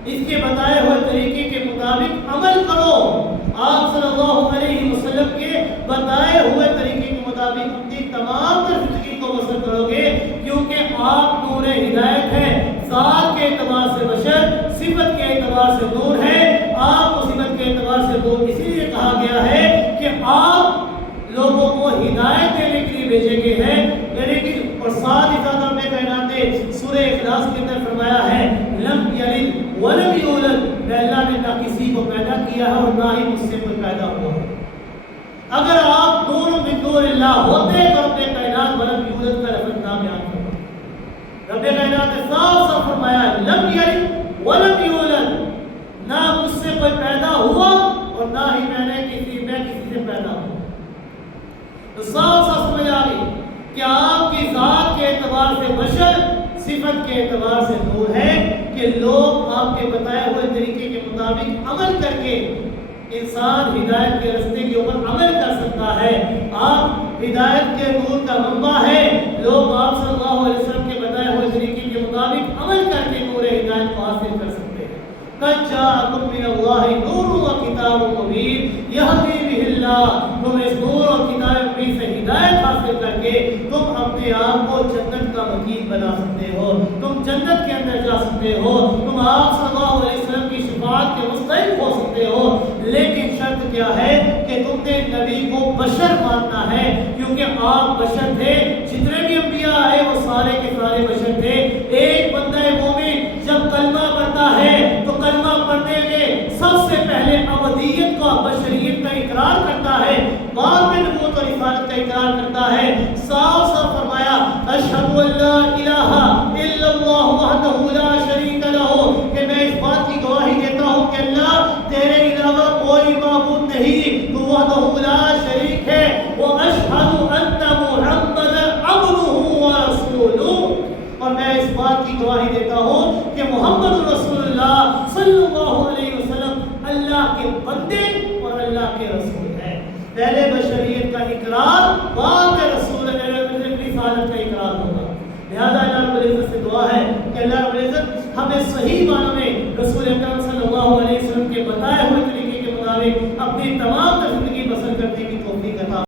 اس کے بتائے ہوئے طریقے کے مطابق عمل کرو، آپ صلی اللہ علیہ وسلم کے بتائے ہوئے طریقے کے مطابق اپنی تمام زندگی کو بسر کرو گے، کیونکہ آپ نور ہدایت ہیں، ذات کے اعتبار سے بشر، صفت کے اعتبار سے نور ہے۔ آپ کو صفت کے اعتبار سے نور اسی لیے کہا گیا ہے کہ آپ لوگوں کو ہدایت دینے کے لیے بھیجے گئے ہیں۔ لیکن اور ساتھ ہی ساتھ اپنے کائنات نے سورہ اخلاص کے اندر فرمایا ہے لم یلد ولم یولد، میں اللہ نے نہ کسی کو پیدا کیا ہے اور نہ ہی مجھ سے کوئی پیدا ہوا ہے۔ اگر آپ نور من نور اللہ ہوتے تو رب کائنات ولم یولد کا لفظ نہ بیان کرتا۔ رب کائنات نے صاف صاف فرمایا لم یلد ولم یولد، نہ مجھ سے کوئی پیدا ہوا اور نہ ہی میں کسی سے پیدا ہوا۔ تو صاف صاف سمجھ آ گئی کہ آپ کی ذات کے اعتبار سے بشر، صفت کے اعتبار سے نور ہے، کہ لوگ آپ کے بتائے ہوئے طریقے کے مطابق عمل کر کے انسان ہدایت کے راستے کے اوپر عمل کر سکتا ہے۔ آپ ہدایت کے نور کا منبع ہے، لوگ آپ صلی اللہ علیہ وسلم کے بتائے ہوئے طریقے کے مطابق عمل کر کے نور ہدایت کو حاصل کر سکتے ہیں۔ قد جاءکم من اللہ نور و کتاب مبین یہدی بہ اللہ، تم اس نور اور کتاب مبین سے ہدایت حاصل کر کے تم اپنے آپ کو جنت کا وکیل بنا سکتے ہو، تم جنت کے اندر جا سکتے ہو، تم آپ صلی اللہ علیہ وسلم کی شفاعت کے مستحق ہو سکتے ہو۔ لیکن شرط کیا ہے کہ تم نے نبی کو بشر ماننا ہے، کیونکہ آپ بشر تھے، جتنے بھی انبیاء آئے وہ سارے کے سارے بشر تھے۔ ایک بندہ مومن جب کلمہ پڑھتا ہے تو کلمہ پڑھنے میں سب سے پہلے ابدیت کا، بشریت کا اقرار کرتا ہے، بعد میں نبوت اور رسالت کا اقرار کرتا ہے۔ صاف صاف فرمایا اشہد ان لا الہ الا اللہ وحدہ لا شریک لہ، کہ میں اس بات کی گواہی دیتا ہوں کہ اللہ تیرے علاوہ کوئی معبود نہیں، تو وحدہ لا شریک ہے، واشہد ان محمدا عبدہ ورسولہ، اور میں اس بات کی گواہی دیتا ہوں کہ محمد رسول اللہ صلی اللہ علیہ وسلم اللہ کے بندے اور اللہ کے رسول ہیں۔ پہلے بشریت کا اقرار، بعد میں رسول رسالت کا اقرار ہوگا۔ لہذا اللہ رب العزت سے دعا ہے کہ اللہ رب العزت ہمیں صحیح معنوں میں رسول اکرم صلی اللہ علیہ وسلم کے بتائے ہوئے طریقے کے مطابق اپنی تمام